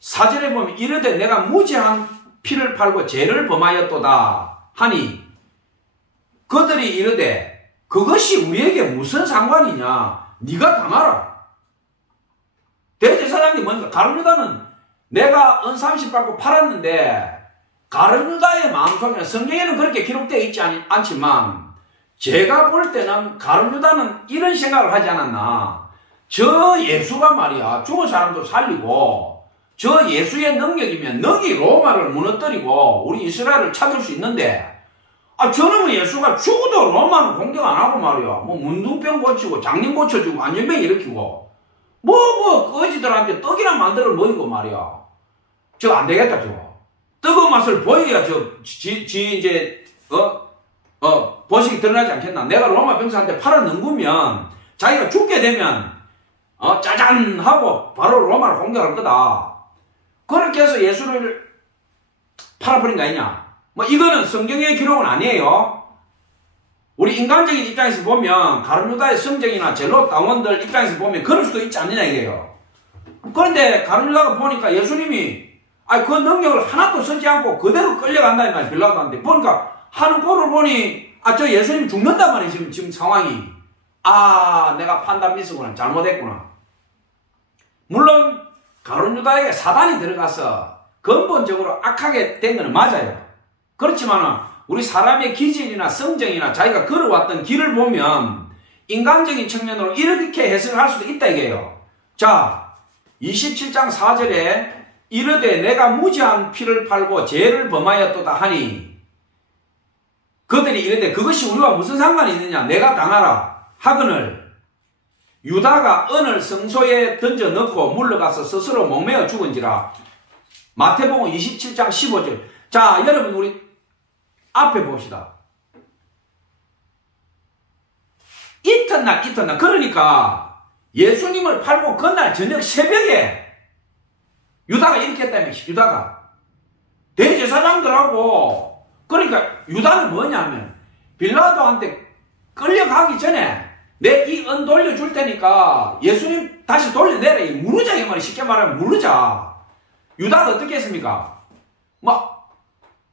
4절에 보면 이르되 내가 무지한 피를 팔고 죄를 범하였도다 하니 그들이 이르되 그것이 우리에게 무슨 상관이냐? 네가 당하라. 대제사장이 뭔가 가룟 유다는 내가 은 30 받고 팔았는데, 가룟 유다의 마음속에는 성경에는 그렇게 기록되어 있지 않지만 제가 볼 때는 가룟 유다는 이런 생각을 하지 않았나. 저 예수가 말이야 죽은 사람도 살리고 저 예수의 능력이면 능히 로마를 무너뜨리고 우리 이스라엘을 찾을 수 있는데, 저놈의 예수가 죽어도 로마는 공격 안 하고 말이야. 뭐 문둥병 고치고 장님 고쳐주고 안전병 일으키고 거지들한테 떡이나 만들어 먹이고 말이야. 저거 안 되겠다, 저거. 뜨거운 맛을 보여야 이제 보식이 드러나지 않겠나. 내가 로마 병사한테 팔아넘기면 자기가 죽게 되면 짜잔 하고 바로 로마를 공격할 거다. 그렇게 해서 예수를 팔아버린 거 아니냐. 이거는 성경의 기록은 아니에요. 우리 인간적인 입장에서 보면 가룟 유다의 성정이나 젤롯 당원들 입장에서 보면 그럴 수도 있지 않느냐 이게요. 그런데 가룟 유다가 보니까 예수님이 그 능력을 하나도 쓰지 않고 그대로 끌려간다 이 말이야. 빌라도한테 보니까 하는 꼴을 보니 저 예수님 죽는단 말이야. 지금 상황이. 내가 판단 미스구나. 잘못했구나. 물론 가룟 유다에게 사단이 들어가서 근본적으로 악하게 된 건 맞아요. 그렇지만 우리 사람의 기질이나 성정이나 자기가 걸어왔던 길을 보면 인간적인 측면으로 이렇게 해석할 수도 있다 이게요. 자, 27장 4절에 이르되 내가 무지한 피를 팔고 죄를 범하였도다 하니 그들이 이르되 그것이 우리와 무슨 상관이 있느냐? 내가 당하라 하거늘 유다가 은을 성소에 던져 넣고 물러가서 스스로 목매어 죽은지라. 마태복음 27장 15절. 자, 여러분 우리 앞에 봅시다. 이튿날 그러니까 예수님을 팔고 그날 저녁 새벽에 유다가 이렇게 했다며. 유다가 대제사장들하고, 그러니까 유다는 뭐냐면 빌라도한테 끌려가기 전에 내 이 은 돌려줄 테니까 예수님 다시 돌려내라. 무르자 이 말이. 쉽게 말하면 무르자. 유다가 어떻게 했습니까?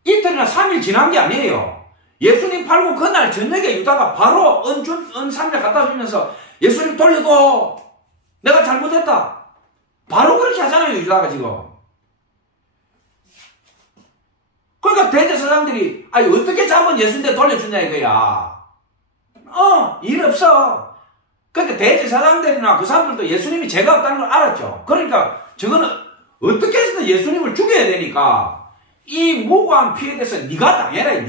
이틀이나 3일 지난 게 아니에요. 예수님 팔고 그날 저녁에 유다가 바로 은 3일 갖다 주면서 예수님 돌려도 내가 잘못했다. 바로 그렇게 하잖아요, 유다가 지금. 그러니까 대제사장들이 어떻게 잡은 예수님한테 돌려주냐 이거야. 일 없어. 그러니까 대제사장들이나 그 사람들도 예수님이 죄가 없다는 걸 알았죠. 그러니까 저거는 어떻게 해서든 예수님을 죽여야 되니까 이 무고한 피에 대해서 네가 당해라.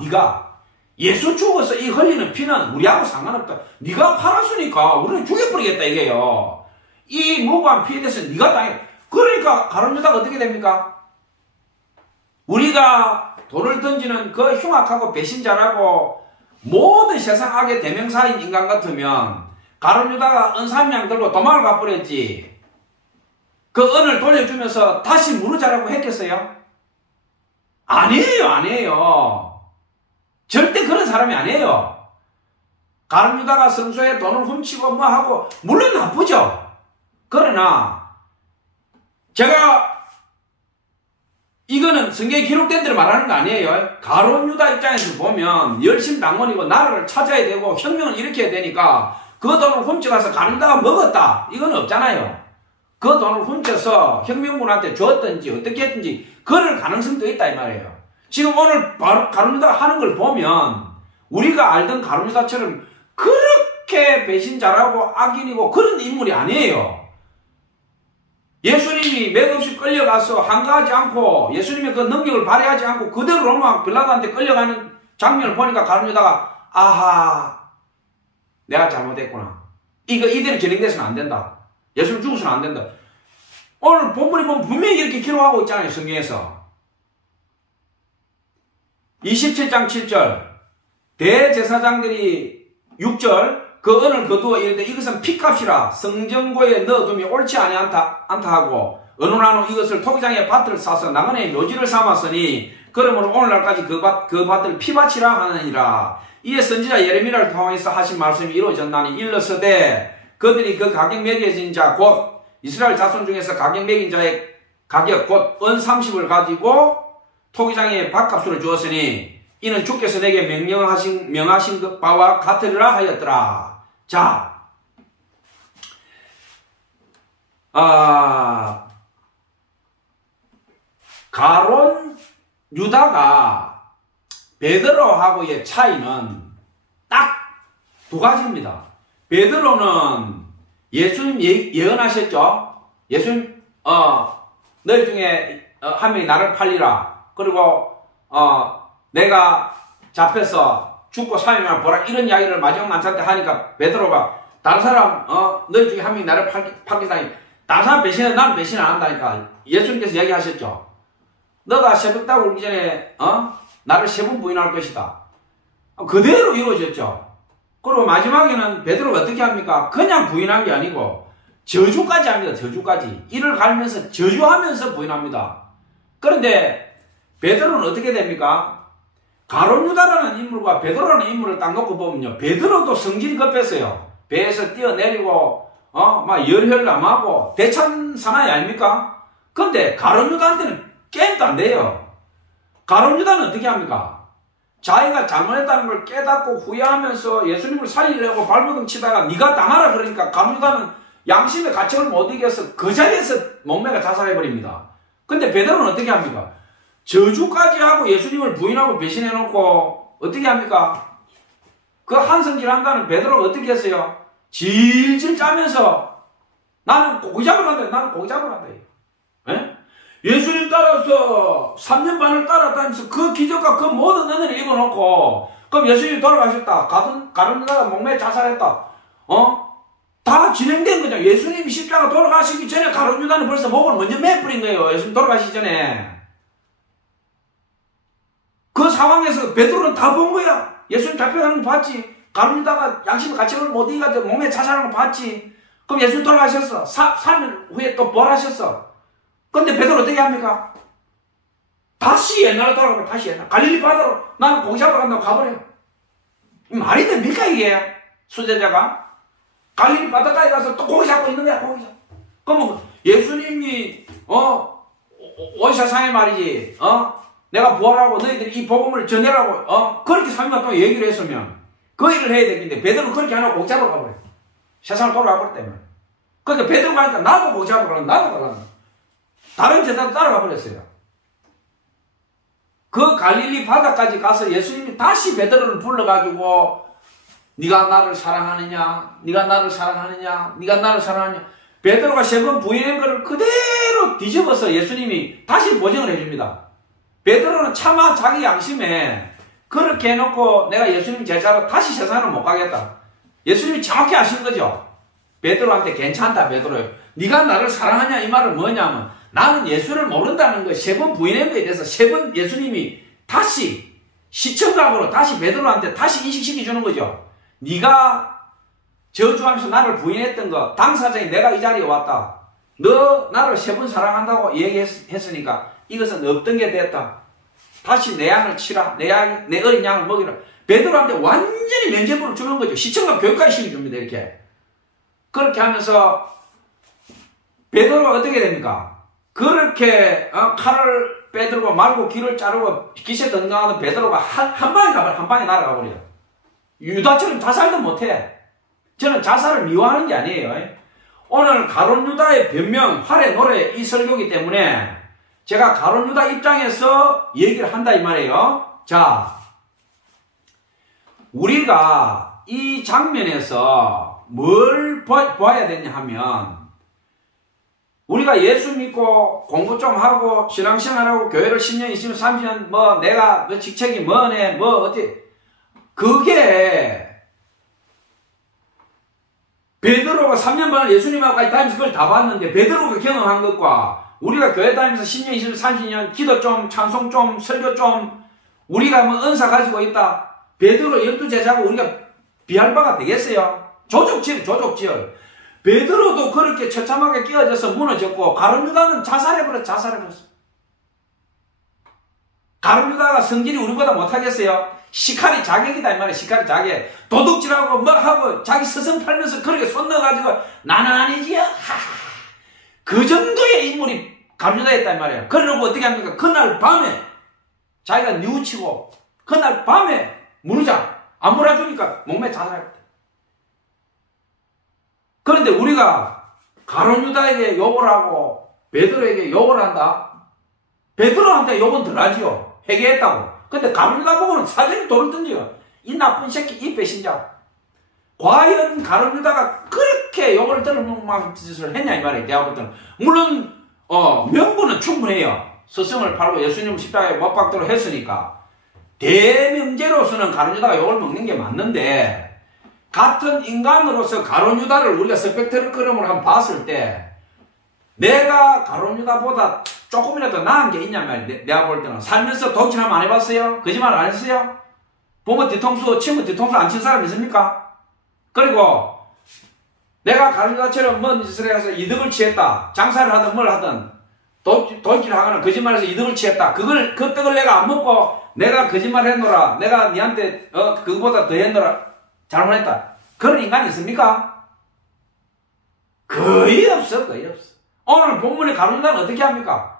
네가 예수 죽어서 이 흘리는 피는 우리하고 상관없다. 네가 팔았으니까 우리는 죽여버리겠다 이게요. 이 무고한 피에 대해서 네가 당해. 그러니까 가룟 유다가 어떻게 됩니까? 우리가 돌을 던지는 그 흉악하고 배신자라고 모든 세상 악의 대명사인 인간 같으면 가룟 유다가 은 3냥 들고 도망을 가버렸지. 그 은을 돌려주면서 다시 무르자라고 했겠어요? 아니에요. 절대 그런 사람이 아니에요. 가룟 유다가 성소에 돈을 훔치고 하고 물론 나쁘죠. 그러나 제가 이거는 성경에 기록된 대로 말하는 거 아니에요. 가룟 유다 입장에서 보면 열심당원이고 나라를 찾아야 되고 혁명을 일으켜야 되니까 그 돈을 훔쳐가서 가룟 유다가 먹었다. 이건 없잖아요. 그 돈을 훔쳐서 혁명군한테 줬든지 어떻게 했든지 그럴 가능성도 있다 이 말이에요. 지금 오늘 가룟 유다가 하는 걸 보면 우리가 알던 가룟 유다처럼 그렇게 배신 잘하고 악인이고 그런 인물이 아니에요. 예수님이 맥없이 끌려가서 한가하지 않고 예수님의 그 능력을 발휘하지 않고 그대로 로마 빌라도한테 끌려가는 장면을 보니까 가룟 유다가 아하 내가 잘못했구나. 이대로 진행돼서는 안 된다. 예수님 죽어서는 안 된다. 오늘 본문이 보면 분명히 이렇게 기록하고 있잖아요. 성경에서 27장 7절 대제사장들이 6절 그 언을 거두어 이르되 이것은 피값이라 성전고에 넣어두면 옳지 않다 하고 언론하노 이것을 토기장에 밭을 사서 나그네의 묘지를 삼았으니 그러므로 오늘날까지 그 밭을 피밭이라 하느니라. 이에 선지자 예레미야를 통해서 하신 말씀이 이루어졌나니 일러서되 그들이 그 가격 매겨진 자 곧 이스라엘 자손 중에서 가격 매긴 자의 가격 곧 은 30을 가지고 토기장에 밭값으로 주었으니 이는 주께서 내게 명하신 바와 같으리라 하였더라. 자, 가론 유다가 베드로하고의 차이는 딱 두 가지입니다. 베드로는 예수님 예언하셨죠. 예수님 너희 중에 한 명이 나를 팔리라. 그리고 내가 잡혀서 죽고 3일만 보라 이런 이야기를 마지막 만찬 때 하니까 베드로가 다른 사람 너희 중에 한 명이 나를 팔겠다니 다른 사람 배신해 나는 배신 안 한다니까 예수님께서 이야기하셨죠. 너가 새벽 따고 오기 전에 나를 3번 부인할 것이다. 그대로 이루어졌죠. 그리고 마지막에는 베드로가 어떻게 합니까? 그냥 부인한 게 아니고 저주까지 합니다. 저주까지. 이를 갈면서 저주하면서 부인합니다. 그런데 베드로는 어떻게 됩니까? 가룟 유다라는 인물과 베드로라는 인물을 딱 놓고 보면요. 베드로도 성질이 급했어요. 배에서 뛰어내리고 막 열혈 남하고 대찬 사나이 아닙니까? 근데 가룟 유다한테는 게임도 안 돼요. 가룟 유다는 어떻게 합니까? 자기가 잘못했다는 걸 깨닫고 후회하면서 예수님을 살리려고 발버둥 치다가 네가 당하라 그러니까 가룟 유다는 양심의 가책을 못 이겨서 그 자리에서 몸매가 자살해버립니다. 근데 베드로는 어떻게 합니까? 저주까지 하고 예수님을 부인하고 배신해놓고 어떻게 합니까? 그 한성질 한다는 베드로가 어떻게 했어요? 질질 짜면서 나는 고기 잡으러 간다. 나는 고기 잡으러 간다. 예? 예수님 따라서 3년 반을 따라다니면서 그 기적과 그 모든 은혜를 입어놓고 그럼 예수님이 돌아가셨다. 가룟 유다가 목매에 자살했다. 다 진행된 거죠. 예수님이 십자가 돌아가시기 전에 가룟 유다는 벌써 목을 먼저 매뿌린 거예요. 예수님 돌아가시기 전에. 그 상황에서 베드로는 다 본 거야. 예수님 잡혀가는 거 봤지. 가룟 유다가 양심의 가책을 못 이겨가지고 목매에 자살하는 거 봤지. 그럼 예수님 돌아가셨어. 3일 후에 또 부활하셨어. 근데 베드로 어떻게 합니까? 다시 옛날로 돌아가면 다시 옛날. 갈릴리 바다로 나는 고기 잡으러 간다고 가버려요. 말이 됩니까 이게? 수제자가? 갈릴리 바다까지 가서 또 고기 잡고 있는 거야. 고기 잡고. 그러면 예수님이 온 세상에 말이지 내가 부활하고 너희들이 이 복음을 전해라고 그렇게 3년 동안 얘기를 했으면 그 일을 해야 되겠는데 베드로는 그렇게 안 하고 고기 잡으러 가버려요. 세상을 돌아가 버렸기 때문에. 그러니까 베드로가 하니까 나도 고기 잡으러 가는 나도 가라는 다른 제자도 따라가 버렸어요. 그 갈릴리 바다까지 가서 예수님이 다시 베드로를 불러가지고 네가 나를 사랑하느냐? 네가 나를 사랑하느냐? 네가 나를 사랑하느냐? 베드로가 3번 부인한 것을 그대로 뒤집어서 예수님이 다시 보증을 해줍니다. 베드로는 차마 자기 양심에 그렇게 해놓고 내가 예수님 제자로 다시 세상을 못 가겠다. 예수님이 정확히 아신 거죠. 베드로한테 괜찮다 베드로. 네가 나를 사랑하냐 이 말은 뭐냐면 나는 예수를 모른다는 거 3번 부인한 거에 대해서 3번 예수님이 다시 시청각으로 다시 베드로한테 다시 인식시켜 주는 거죠. 네가 저주하면서 나를 부인했던 거 당사자인 내가 이 자리에 왔다. 너 나를 3번 사랑한다고 얘기했으니까 이것은 없던 게 됐다. 다시 내 양을 치라. 내 어린 양을 먹이라. 베드로한테 완전히 면죄부를 주는 거죠. 시청각 교육까지 시켜줍니다. 이렇게. 그렇게 하면서 베드로가 어떻게 됩니까? 그렇게 칼을 빼들고 말고 귀를 자르고 기세 등등하던 베드로가 한 방에 가버려. 한 방에 날아가 버려요. 유다처럼 자살도 못해. 저는 자살을 미워하는 게 아니에요. 오늘 가룟 유다의 변명, 활의 노래 이 설교이기 때문에 제가 가룟 유다 입장에서 얘기를 한다 이 말이에요. 자, 우리가 이 장면에서 뭘 봐야 되냐 하면 우리가 예수 믿고 공부 좀 하고 신앙생활하고 교회를 10년, 20년, 30년 뭐 내가 뭐 직책이 뭐네 뭐 어때 그게 베드로가 3년 반을 예수님하고 같이 다니면서 그걸 다 봤는데 베드로가 경험한 것과 우리가 교회 다니면서 10년, 20년, 30년 기도 좀 찬송 좀 설교 좀 우리가 뭐 은사 가지고 있다 베드로 12제자고 우리가 비할 바가 되겠어요? 조족지열. 베드로도 그렇게 처참하게 끼어져서 무너졌고 가룟 유다는 자살해버렸어. 가룟 유다가 성질이 우리보다 못하겠어요? 시칼이 자객이다 이 말이야. 시칼이 자객. 도둑질하고 뭐 하고 자기 스승 팔면서 그렇게 손 넣어가지고 나는 아니지요. 그 정도의 인물이 가룟 유다였다 이 말이야. 그러고 어떻게 합니까? 그날 밤에 자기가 뉘우치고 그날 밤에 무너져. 안 몰아주니까 목매 자살했다. 그런데 우리가 가룟 유다에게 욕을 하고 베드로에게 욕을 한다. 베드로한테 욕은 덜하지요. 회개했다고. 근데 가룟 유다 보고는 사정이 돌을 던져요. 이 나쁜 새끼, 이 배신자. 과연 가룟 유다가 그렇게 욕을 들을 만한 짓을 했냐 이 말이에요. 내가 볼 때는. 물론 명분은 충분해요. 스승을 팔고 예수님 십자가에 못 박도록 했으니까. 대명제로서는 가룟 유다가 욕을 먹는 게 맞는데 같은 인간으로서 가룟 유다를 우리가 스펙트럼으로 한번 봤을 때 내가 가룟 유다보다 조금이라도 나은 게 있냔 말이야. 내가 볼 때는 살면서 도둑질 한번 안 해봤어요? 거짓말 안 했어요? 부모 뒤통수, 친구 뒤통수 안 친 사람 있습니까? 그리고 내가 가룟 유다처럼 뭔 짓을 해서 이득을 취했다. 장사를 하든 뭘 하든 도둑질을 하거나 거짓말해서 이득을 취했다. 그 떡을 내가 안 먹고 내가 거짓말 했노라. 내가 니한테 그거보다 더 했노라. 잘못했다. 그런 인간이 있습니까? 거의 없어. 오늘 본문의 가룟 유다는 어떻게 합니까?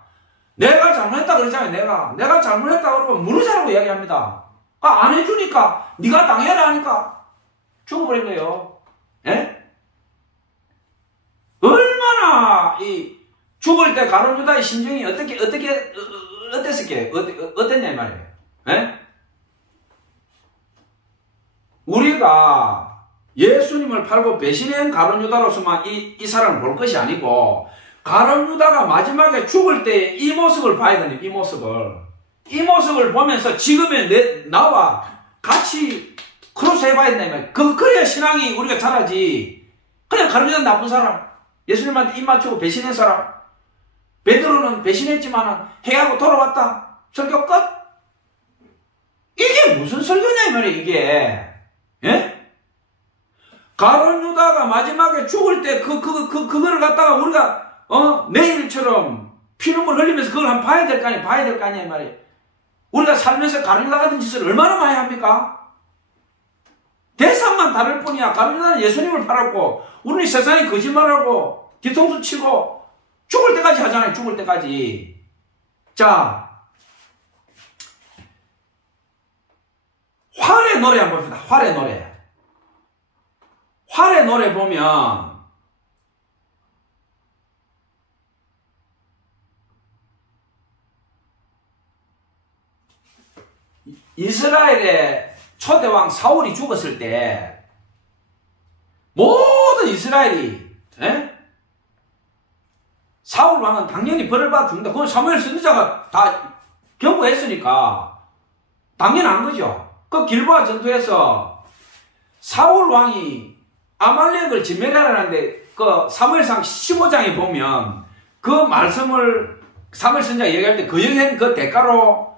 내가 잘못했다 그러잖아요. 내가 잘못했다 그러면 무너지라고 이야기합니다. 안 해주니까 네가 당해라 하니까 죽어버린 거예요. 예? 얼마나 이 죽을 때 가룟 유다의 심정이 어땠냐 이 말이에요. 예? 우리가 예수님을 팔고 배신한 가룟 유다로서만 이 사람을 볼 것이 아니고 가룟 유다가 마지막에 죽을 때 이 모습을 봐야 됩니다. 이 모습을 보면서 지금의 나와 같이 크로스 해봐야 된다. 그래야 신앙이 우리가 잘하지. 그냥 가룟 유다는 나쁜 사람. 예수님한테 입 맞추고 배신한 사람. 베드로는 배신했지만 해하고 돌아왔다. 설교 끝. 이게 무슨 설교냐 이 말이야 이게. 예? 가룟 유다가 마지막에 죽을 때 그거를 갖다가 우리가 내일처럼 피눈물 흘리면서 그걸 한번 봐야 될 거 아니야 이 말이에요. 우리가 살면서 가룟 유다 같은 짓을 얼마나 많이 합니까? 대상만 다를 뿐이야. 가룟 유다는 예수님을 팔았고 우리는 세상에 거짓말하고 뒤통수 치고 죽을 때까지 하잖아요. 죽을 때까지. 자, 활의 노래 한번 봅시다. 활의 노래 보면 이스라엘의 초대왕 사울이 죽었을 때 모든 이스라엘이 사울 왕은 당연히 벌을 받아 죽는다. 그건 사무엘 선지자가 다 경고했으니까 당연한 거죠. 그 길보아 전투에서 사울 왕이 아말렉을 진멸하라는데 그 사무엘상 15장에 보면 그 말씀을 사무엘 선지자가 얘기할 때 그 얘기한 그 대가로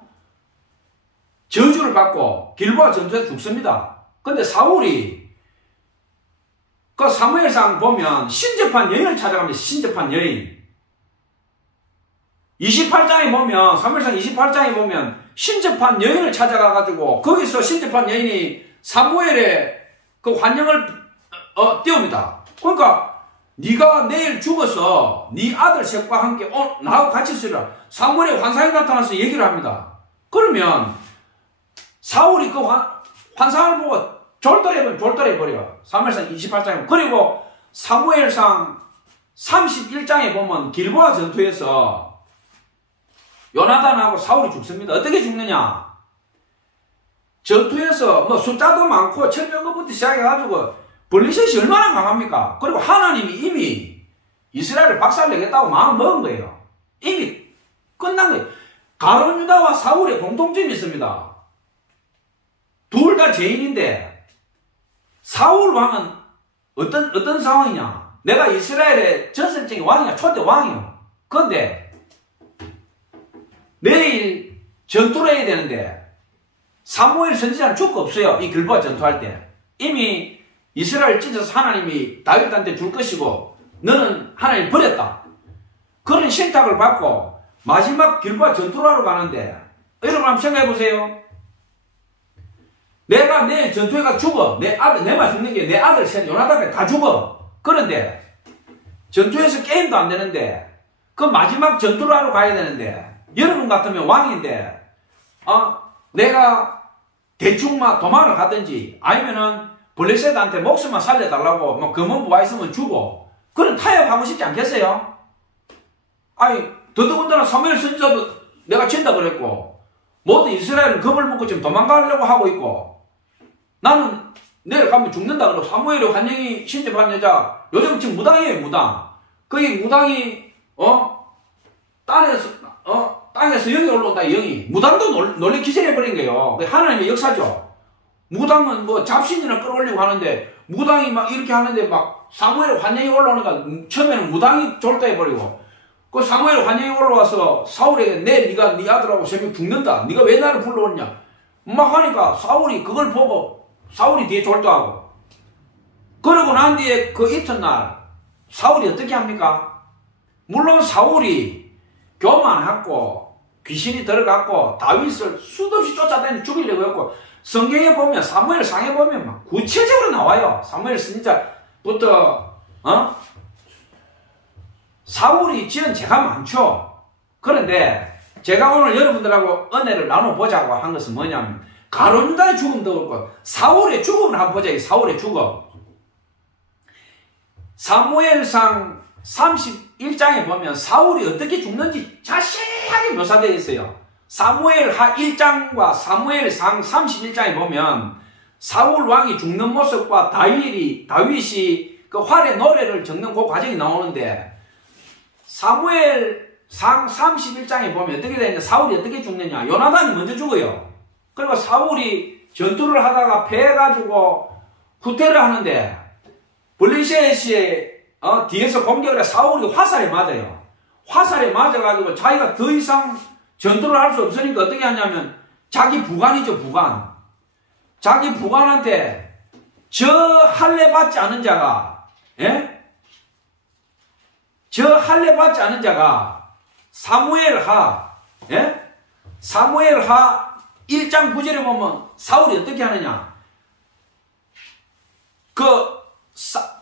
저주를 받고 길보아 전투에서 죽습니다. 근데 사울이 그 사무엘상 보면 신접한 여인을 찾아갑니다. 신접한 여인. 28장에 보면 사무엘상 28장에 보면 신접한 여인을 찾아가가지고 거기서 신접한 여인이 사무엘의 그 환영을 띄웁니다. 그러니까 네가 내일 죽어서 네 아들 셋과 함께 나하고 같이 있으라. 사무엘의 환상이 나타나서 얘기를 합니다. 그러면 사울이 그 환상을 보고 졸도해버려. 사무엘상 28장에. 그리고 사무엘상 31장에 보면 길보아 전투에서 요나단하고 사울이 죽습니다. 어떻게 죽느냐? 전투에서 뭐 숫자도 많고 천명거부터 시작해가지고 블리셋이 얼마나 강합니까? 그리고 하나님이 이미 이스라엘을 박살내겠다고 마음 먹은 거예요. 이미 끝난 거예요. 가룟 유다와 사울의 공통점이 있습니다. 둘 다 죄인인데 사울 왕은 어떤 상황이냐? 내가 이스라엘의 전설적인 왕이야. 초대 왕이야. 그런데 내일 전투를 해야 되는데 사무엘 선지자는 죽고 없어요. 이 길보아 전투할 때. 이미 이스라엘 찢어서 하나님이 다윗한테 줄 것이고 너는 하나님 버렸다. 그런 신탁을 받고 마지막 길보아 전투를 하러 가는데 여러분 한번 생각해 보세요. 내가 내일 전투에 가 죽어. 내만 죽는 게 내 아들 셋 요나답에 다 죽어. 그런데 전투에서 게임도 안 되는데 그 마지막 전투를 하러 가야 되는데 여러분 같으면 왕인데 내가 대충 막 도망을 가든지 아니면은 블레셋한테 목숨만 살려달라고 뭐 검은 부하 있으면 주고 그런 타협하고 싶지 않겠어요? 아니 더더군다나 사무엘 선지자도 내가 친다 그랬고 모든 이스라엘은 겁을 먹고 지금 도망가려고 하고 있고 나는 내일 가면 죽는다 그러고 사무엘의 환영이 신접한 여자 요즘 지금 무당이에요. 무당. 거기 무당이 땅에서 영이 올라온다. 영이. 무당도 놀래 기절해버린 거예요. 하나님의 역사죠. 무당은 뭐 잡신이나 끌어올리고 하는데 무당이 막 이렇게 하는데 막 사무엘 환영이 올라오니까 처음에는 무당이 졸도해버리고 그 사무엘 환영이 올라와서 사울에게 네가 네 아들하고 세명 죽는다. 네가 왜 나를 불러오냐. 막 하니까 사울이 그걸 보고 사울이 뒤에 졸도하고 그러고 난 뒤에 그 이튿날 사울이 어떻게 합니까? 물론 사울이 교만하고 귀신이 들어갔고 다윗을 수도 없이 쫓아다니 죽이려고 했고 성경에 보면 사무엘 상에 보면 막 구체적으로 나와요. 사무엘 선지자부터 사울이 지은 죄가 많죠. 그런데 제가 오늘 여러분들하고 은혜를 나눠보자고 한 것은 뭐냐면 가룟 유다의 죽음도 그렇고 사울의 죽음을 한번 보자. 사울의 죽음. 사무엘상 31장에 보면 사울이 어떻게 죽는지 자세하게 묘사되어 있어요. 사무엘하 1장과 사무엘상 31장에 보면 사울 왕이 죽는 모습과 다윗이 그 활의 노래를 적는 그 과정이 나오는데 사무엘상 31장에 보면 어떻게 되느냐. 사울이 어떻게 죽느냐. 요나단이 먼저 죽어요. 그리고 사울이 전투를 하다가 패해가지고 후퇴를 하는데 블레셋이 뒤에서 공격을 해 사울이 화살에 맞아요. 화살에 맞아가지고 자기가 더 이상 전투를 할 수 없으니까 어떻게 하냐면 자기 부관이죠. 부관. 자기 부관한테 저 할례 받지 않은 자가 저 할례 받지 않은 자가 사무엘하 1장 9절에 보면 사울이 어떻게 하느냐.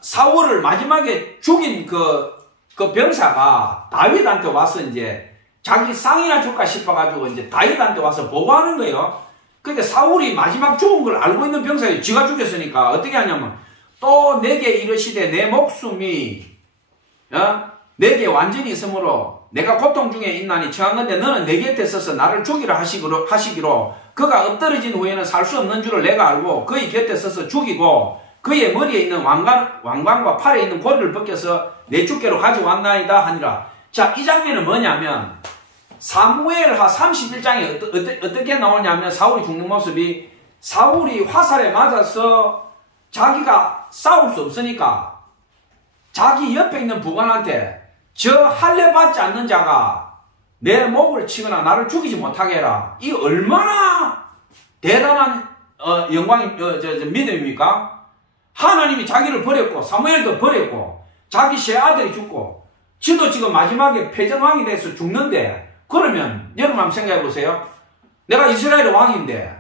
사울을 마지막에 죽인 그 병사가 다윗한테 와서 이제 자기 쌍이나 줄까 싶어가지고 이제 다윗한테 와서 보고하는 거예요. 그러니까 사울이 마지막 죽은 걸 알고 있는 병사예요. 지가 죽였으니까 어떻게 하냐면 또 내게 이르시되 내 목숨이 내게 완전히 있으므로 내가 고통 중에 있나니 청하건대 너는 내 곁에 서서 나를 죽이라 하시기로 그가 엎드러진 후에는 살 수 없는 줄을 내가 알고 그의 곁에 서서 죽이고 그의 머리에 있는 왕관과 팔에 있는 고리를 벗겨서 내 주께로 가져왔나이다 하니라. 자, 이 장면은 뭐냐면 사무엘하 31장에 어떻게 나오냐면 사울이 죽는 모습이 사울이 화살에 맞아서 자기가 싸울 수 없으니까 자기 옆에 있는 부관한테 저 할례 받지 않는 자가 내 목을 치거나 나를 죽이지 못하게 해라. 이 얼마나 대단한 믿음입니까? 하나님이 자기를 버렸고 사무엘도 버렸고 자기 세 아들이 죽고 지도 지금 마지막에 패전왕이 돼서 죽는데 그러면 여러분 한번 생각해 보세요. 내가 이스라엘 왕인데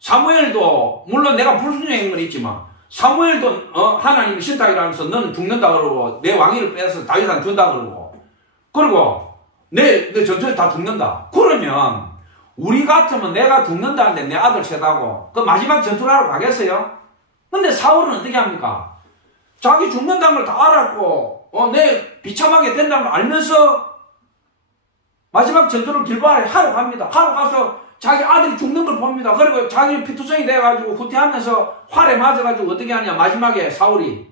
사무엘도 물론 내가 불순종인 건 있지만 사무엘도 하나님이 신탁이라면서 너는 죽는다 그러고 내 왕위를 빼서 다윗한테 준다 그러고 내 전투에서 다 죽는다. 그러면 우리 같으면 내가 죽는다는데 내 아들 셋하고 그 마지막 전투를 하러 가겠어요? 근데 사울은 어떻게 합니까? 자기 죽는다는 걸 다 알았고 내일 비참하게 된다는 걸 알면서 마지막 전투를 길바에 하러 갑니다. 하러 가서 자기 아들이 죽는 걸 봅니다. 그리고 자기는 피투성이 돼가지고 후퇴하면서 활에 맞아가지고 어떻게 하냐. 마지막에 사울이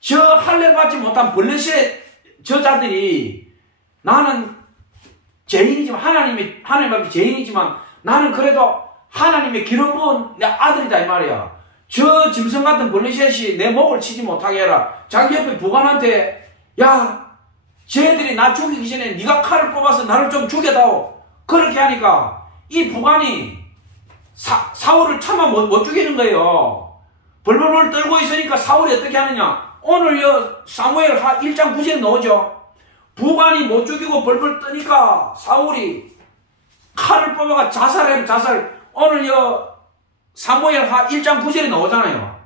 저 할례 받지 못한 블레셋 저자들이 나는 죄인이지만 하나님 앞에 죄인이지만 나는 그래도 하나님의 기름 부은 내 아들이다 이 말이야. 저 짐승 같은 블레셋이 내 목을 치지 못하게 해라. 자기 옆에 부관한테 야 쟤들이 나 죽이기 전에 네가 칼을 뽑아서 나를 좀 죽여다오. 그렇게 하니까 이 부관이 사울을 차마 못 죽이는 거예요. 벌벌벌 떨고 있으니까 사울이 어떻게 하느냐. 오늘 사무엘 1장 9절에 나오죠. 부관이 못 죽이고 벌벌 떠니까 사울이 칼을 뽑아가 자살하면 자살. 오늘 사무엘 1장 9절에 나오잖아요.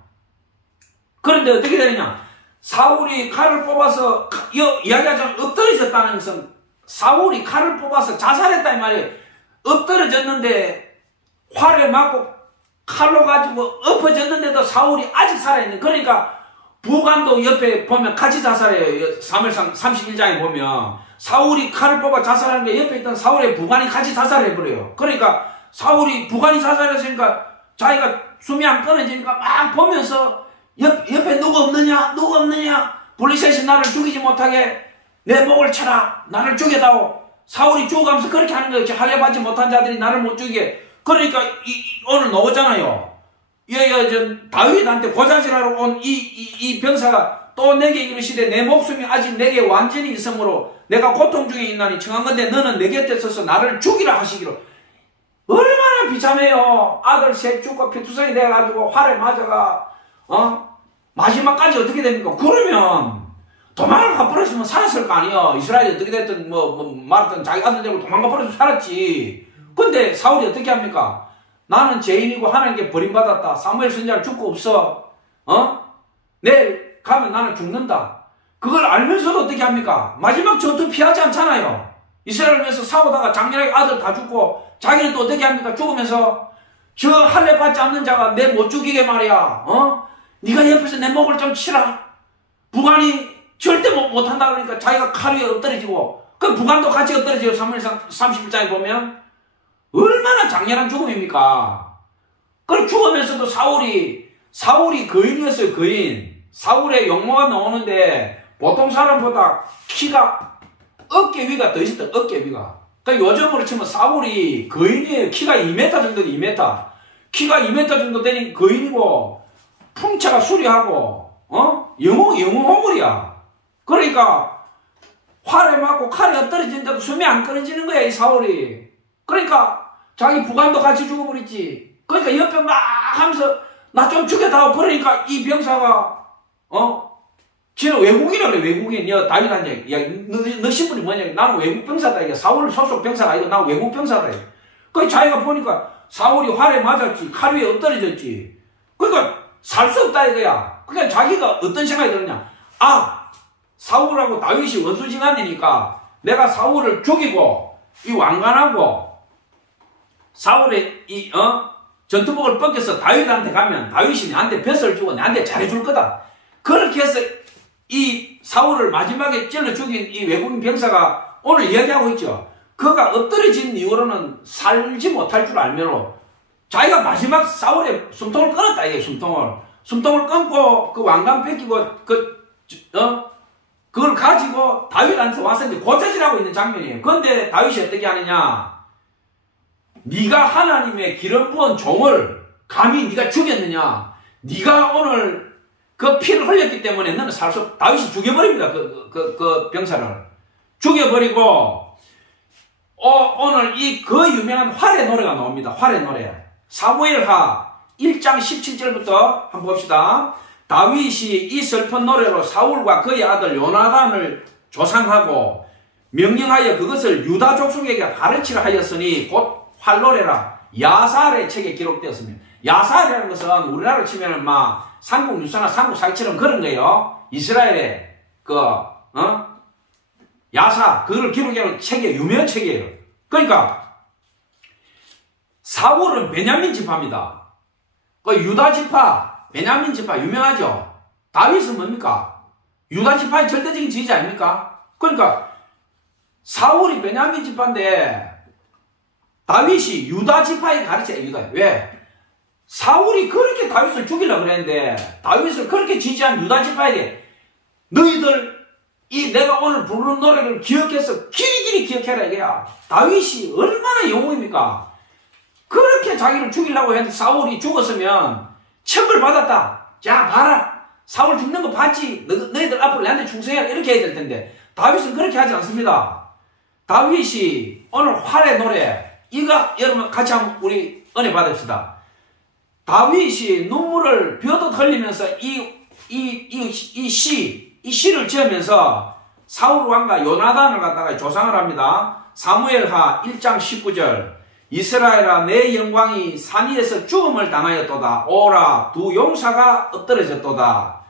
그런데 어떻게 되느냐. 사울이 칼을 뽑아서 이야기하자면 엎드러졌다는 것은 사울이 칼을 뽑아서 자살했다 이 말이에요. 엎드러졌는데 활에 맞고 칼로 가지고 엎어졌는데도 사울이 아직 살아있는. 그러니까 부관도 옆에 보면 같이 자살해요. 사무엘상 31장에 보면 사울이 칼을 뽑아 자살하는데 옆에 있던 사울의 부관이 같이 자살해버려요. 그러니까 사울이 부관이 자살했으니까 자기가 숨이 안 끊어지니까 막 보면서 옆에 누구 없느냐 블레셋이 나를 죽이지 못하게 내 목을 쳐라. 나를 죽여다오. 사울이 죽어가면서 그렇게 하는 거예요. 할례 받지 못한 자들이 나를 못 죽이게. 그러니까 오늘 나오잖아요. 다윗한테 고자질하러 온 이 병사가 또 내게 이르시되 내 목숨이 아직 내게 완전히 있으므로 내가 고통 중에 있나니 청한건대 너는 내 곁에 서서 나를 죽이라 하시기로. 얼마나 비참해요. 아들 셋 죽고 피투성이 돼가지고 활에 맞아가 마지막까지 어떻게 됩니까? 그러면 도망을 가버렸으면 살았을 거 아니에요. 이스라엘이 어떻게 됐든 말했든 자기 아들 되고 도망가 버렸으면 살았지. 근데 사울이 어떻게 합니까? 나는 죄인이고 하나님께 버림받았다. 사무엘 선지자를 죽고 없어. 내일 가면 나는 죽는다. 그걸 알면서도 어떻게 합니까? 마지막 전투 피하지 않잖아요. 이스라엘을 위해서 싸우다가 장렬하게 아들 다 죽고 자기는 또 어떻게 합니까? 죽으면서 저 할례 받지 않는 자가 내 못 죽이게 말이야. 네가 옆에서 내 목을 좀 치라. 부관이 절대 못한다 그러니까 자기가 칼 위에 엎드려지고 그 부관도 같이 엎드려져요. 사무엘상 31장에 보면 얼마나 장렬한 죽음입니까? 그리고 죽으면서도 사울이 거인이었어요. 거인. 사울의 용모가 나오는데 보통 사람보다 키가 어깨 위가 더 있었다. 어깨 위가. 그러니까 요즘으로 치면 사울이 거인이에요. 키가 2m 정도 돼. 2m. 키가 2m 정도 되니 거인이고 풍차가 수리하고 영웅호물이야. 그러니까 활에 맞고 칼이 엎드러지는데도 숨이 안 끊어지는 거야 이 사울이. 그러니까 자기 부관도 같이 죽어버렸지. 그러니까 옆에 막 하면서 나 좀 죽여다오. 그러니까 이 병사가 지는 외국인이라 그래. 외국인. 다윗한테 야 너 신분이 뭐냐. 나는 외국 병사다. 이게 사울 소속 병사가 아니고 나 외국 병사다. 그 자기가 보니까 사울이 활에 맞았지. 칼 위에 엎드려졌지. 그러니까 살 수 없다 이거야. 그러니까 자기가 어떤 생각이 드느냐. 사울하고 다윗이 원수지간이니까 내가 사울을 죽이고 이 왕관하고 사울의 전투복을 벗겨서 다윗한테 가면 다윗이 내한테 벼슬 주고 내한테 잘해줄 거다. 그렇게 해서 이 사울을 마지막에 찔러 죽인 이 외국인 병사가 오늘 이야기하고 있죠. 그가 엎드려진 이후로는 살지 못할 줄 알면서 자기가 마지막 사울의 숨통을 끊었다. 이게 숨통을 끊고 그 왕관 뺏기고 그걸 가지고 다윗한테 와서 이제 고쳐지라고 있는 장면이에요. 그런데 다윗이 어떻게 하느냐. 네가 하나님의 기름 부은 종을 감히 네가 죽였느냐. 네가 오늘 그 피를 흘렸기 때문에 너는 살 수 없다. 다윗이 죽여버립니다. 그 병사를 죽여버리고 오늘 그 유명한 활의 노래가 나옵니다. 활의 노래. 사무엘하 1장 17절부터 한번 봅시다. 다윗이 이 슬픈 노래로 사울과 그의 아들 요나단을 조상하고 명령하여 그것을 유다 족속에게 가르치려 하였으니 곧 활노래라. 야살의 책에 기록되었습니다. 야살이라는 것은 우리나라로 치면은 막 삼국유사나 삼국사기처럼 그런 거예요. 이스라엘의 야사 그걸 기록하는 책이 유명한 책이에요. 그러니까 사울은 베냐민 지파입니다. 그 유다 지파, 베냐민 지파 유명하죠. 다윗은 뭡니까? 유다 지파의 절대적인 지지자 아닙니까? 그러니까 사울이 베냐민 지파인데 다윗이 유다 지파에 가르쳐요. 유다. 왜? 사울이 그렇게 다윗을 죽이려고 그랬는데 다윗을 그렇게 지지한 유다 지파에게 너희들 이 내가 오늘 부르는 노래를 기억해서 길이길이 기억해라 이거야. 다윗이 얼마나 영웅입니까? 그렇게 자기를 죽이려고 했는데 사울이 죽었으면 천벌 받았다. 자 봐라. 사울 죽는 거 봤지? 너희들 앞으로 내한테 충성해라 이렇게 해야 될 텐데 다윗은 그렇게 하지 않습니다. 다윗이 오늘 활의 노래 이거 여러분 같이 한번 우리 은혜 받읍시다. 다윗이 눈물을 벼듯 흘리면서 이 시를 지으면서 사울 왕과 요나단을 갖다가 조상을 합니다. 사무엘하 1장 19절 이스라엘아 내 영광이 산 위에서 죽음을 당하였도다. 오라 두 용사가 엎드러졌도다.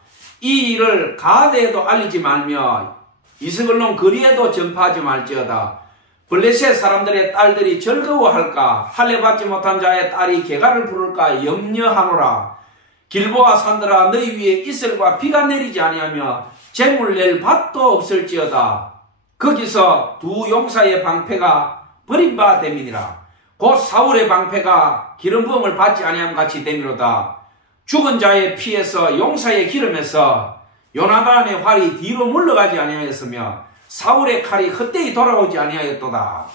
이 일을 가드에도 알리지 말며 이스글론 거리에도 전파하지 말지어다. 블레셋 사람들의 딸들이 즐거워할까? 할례 받지 못한 자의 딸이 개가를 부를까 염려하노라. 길보아 산들아 너희 위에 이슬과 비가 내리지 아니하며 재물 낼 밭도 없을지어다. 거기서 두 용사의 방패가 버린 바 됨이니라. 곧 사울의 방패가 기름 부음을 받지 아니함 같이 됨이로다. 죽은 자의 피에서 용사의 기름에서 요나단의 활이 뒤로 물러가지 아니하였으며 사울의 칼이 헛되이 돌아오지 아니하였도다.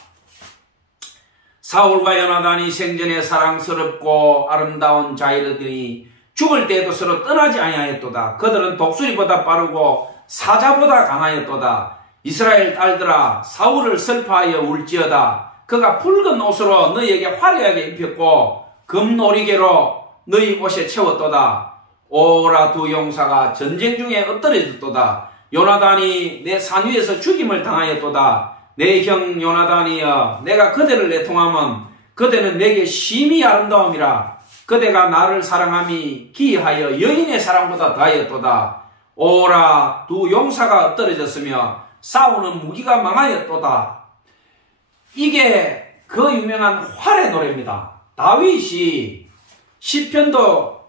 사울과 요나단이 생전에 사랑스럽고 아름다운 자이르들이 죽을 때에도 서로 떠나지 아니하였도다. 그들은 독수리보다 빠르고 사자보다 강하였도다. 이스라엘 딸들아 사울을 슬퍼하여 울지어다. 그가 붉은 옷으로 너희에게 화려하게 입혔고 금노리개로 너희 옷에 채웠도다. 오라 두 용사가 전쟁 중에 엎드려졌도다. 요나단이 내 산 위에서 죽임을 당하였도다. 내 형 요나단이여 내가 그대를 내통하면 그대는 내게 심히 아름다움이라. 그대가 나를 사랑함이 기이하여 여인의 사랑보다 더하였도다. 오라 두 용사가 엎드려졌으며 싸우는 무기가 망하였도다. 이게 그 유명한 활의 노래입니다. 다윗이 시편도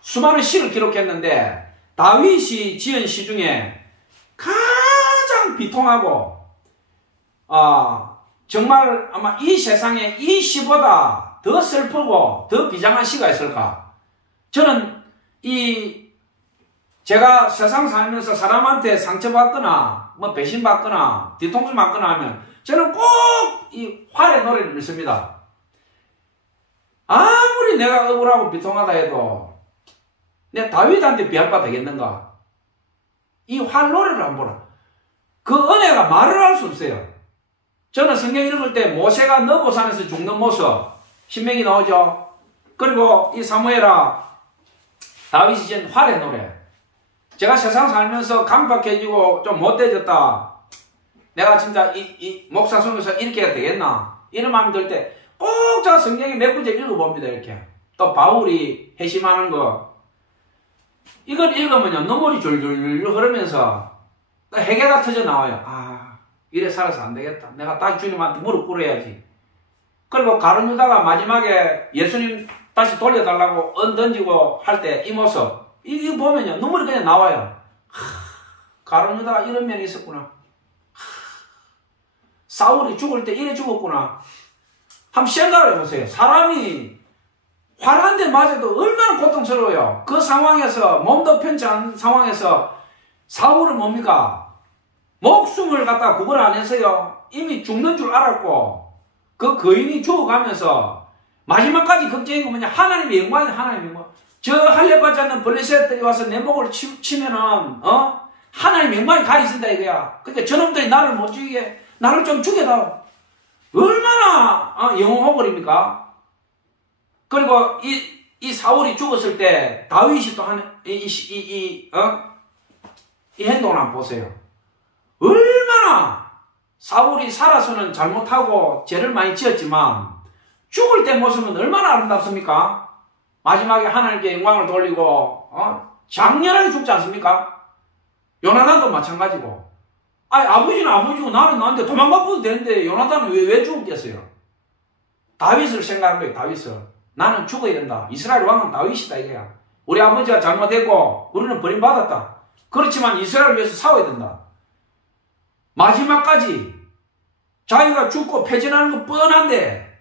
수많은 시를 기록했는데 다윗이 지은 시 중에 가장 비통하고 정말 아마 이 세상에 이 시보다 더 슬프고 더 비장한 시가 있을까? 저는 제가 세상 살면서 사람한테 상처받거나 뭐 배신받거나 뒤통수 맞거나 하면 저는 꼭 이 활의 노래를 읽습니다. 아무리 내가 억울하고 비통하다 해도 내가 다윗한테 비할 바 되겠는가? 이 활 노래를 한번 보라. 그 은혜가 말을 할 수 없어요. 저는 성경 읽을 때 모세가 너보산에서 죽는 모습 신명기 나오죠. 그리고 이 사무엘아 다윗이 지은 활의 노래. 제가 세상 살면서 강박해지고 좀 못돼졌다. 내가 진짜 이 목사 속에서 이렇게 해야 되겠나? 이런 마음이 들 때 꼭 제가 성경에 몇 군데 읽어봅니다. 이렇게. 또 바울이 회심하는 거. 이걸 읽으면요. 눈물이 줄줄 흐르면서 회개가 터져 나와요. 이래 살아서 안 되겠다. 내가 다시 주님한테 무릎 꿇어야지. 그리고 가룟 유다가 마지막에 예수님 다시 돌려달라고 언 던지고 할 때 이 모습. 이거 보면요. 눈물이 그냥 나와요. 가룟 유다가 이런 면이 있었구나. 사울이 죽을 때 이래 죽었구나. 한번 생각을 해보세요. 사람이 활 한 대 맞아도 얼마나 고통스러워요. 그 상황에서 몸도 편치 않은 상황에서 사울은 뭡니까? 목숨을 갖다 구걸 안 해서요. 이미 죽는 줄 알았고 그 거인이 죽어가면서 마지막까지 걱정인 거 뭐냐? 하나님의 영광이 하나님의 영광. 저 할례 받지 않는 블레셋들이 와서 내 목을 치면은 하나님의 영광이 가리진다 이거야. 그러니까 저놈들이 나를 못 죽이게 나를 좀 죽여다. 얼마나 영웅호걸입니까? 그리고 이 사울이 죽었을 때 다윗이 또 이 행동을 한번 보세요. 얼마나 사울이 살아서는 잘못하고 죄를 많이 지었지만 죽을 때 모습은 얼마나 아름답습니까? 마지막에 하나님께 영광을 돌리고 장렬하게 죽지 않습니까? 요나단도 마찬가지고. 아버지는 아버지고 나는 나한테 도망가도 되는데 요나단은 왜 죽었겠어요? 다윗을 생각한 거예요. 다윗을. 나는 죽어야 된다. 이스라엘 왕은 다윗이다 이거야. 우리 아버지가 잘못했고 우리는 버림받았다. 그렇지만 이스라엘을 위해서 싸워야 된다. 마지막까지 자기가 죽고 패전하는 거 뻔한데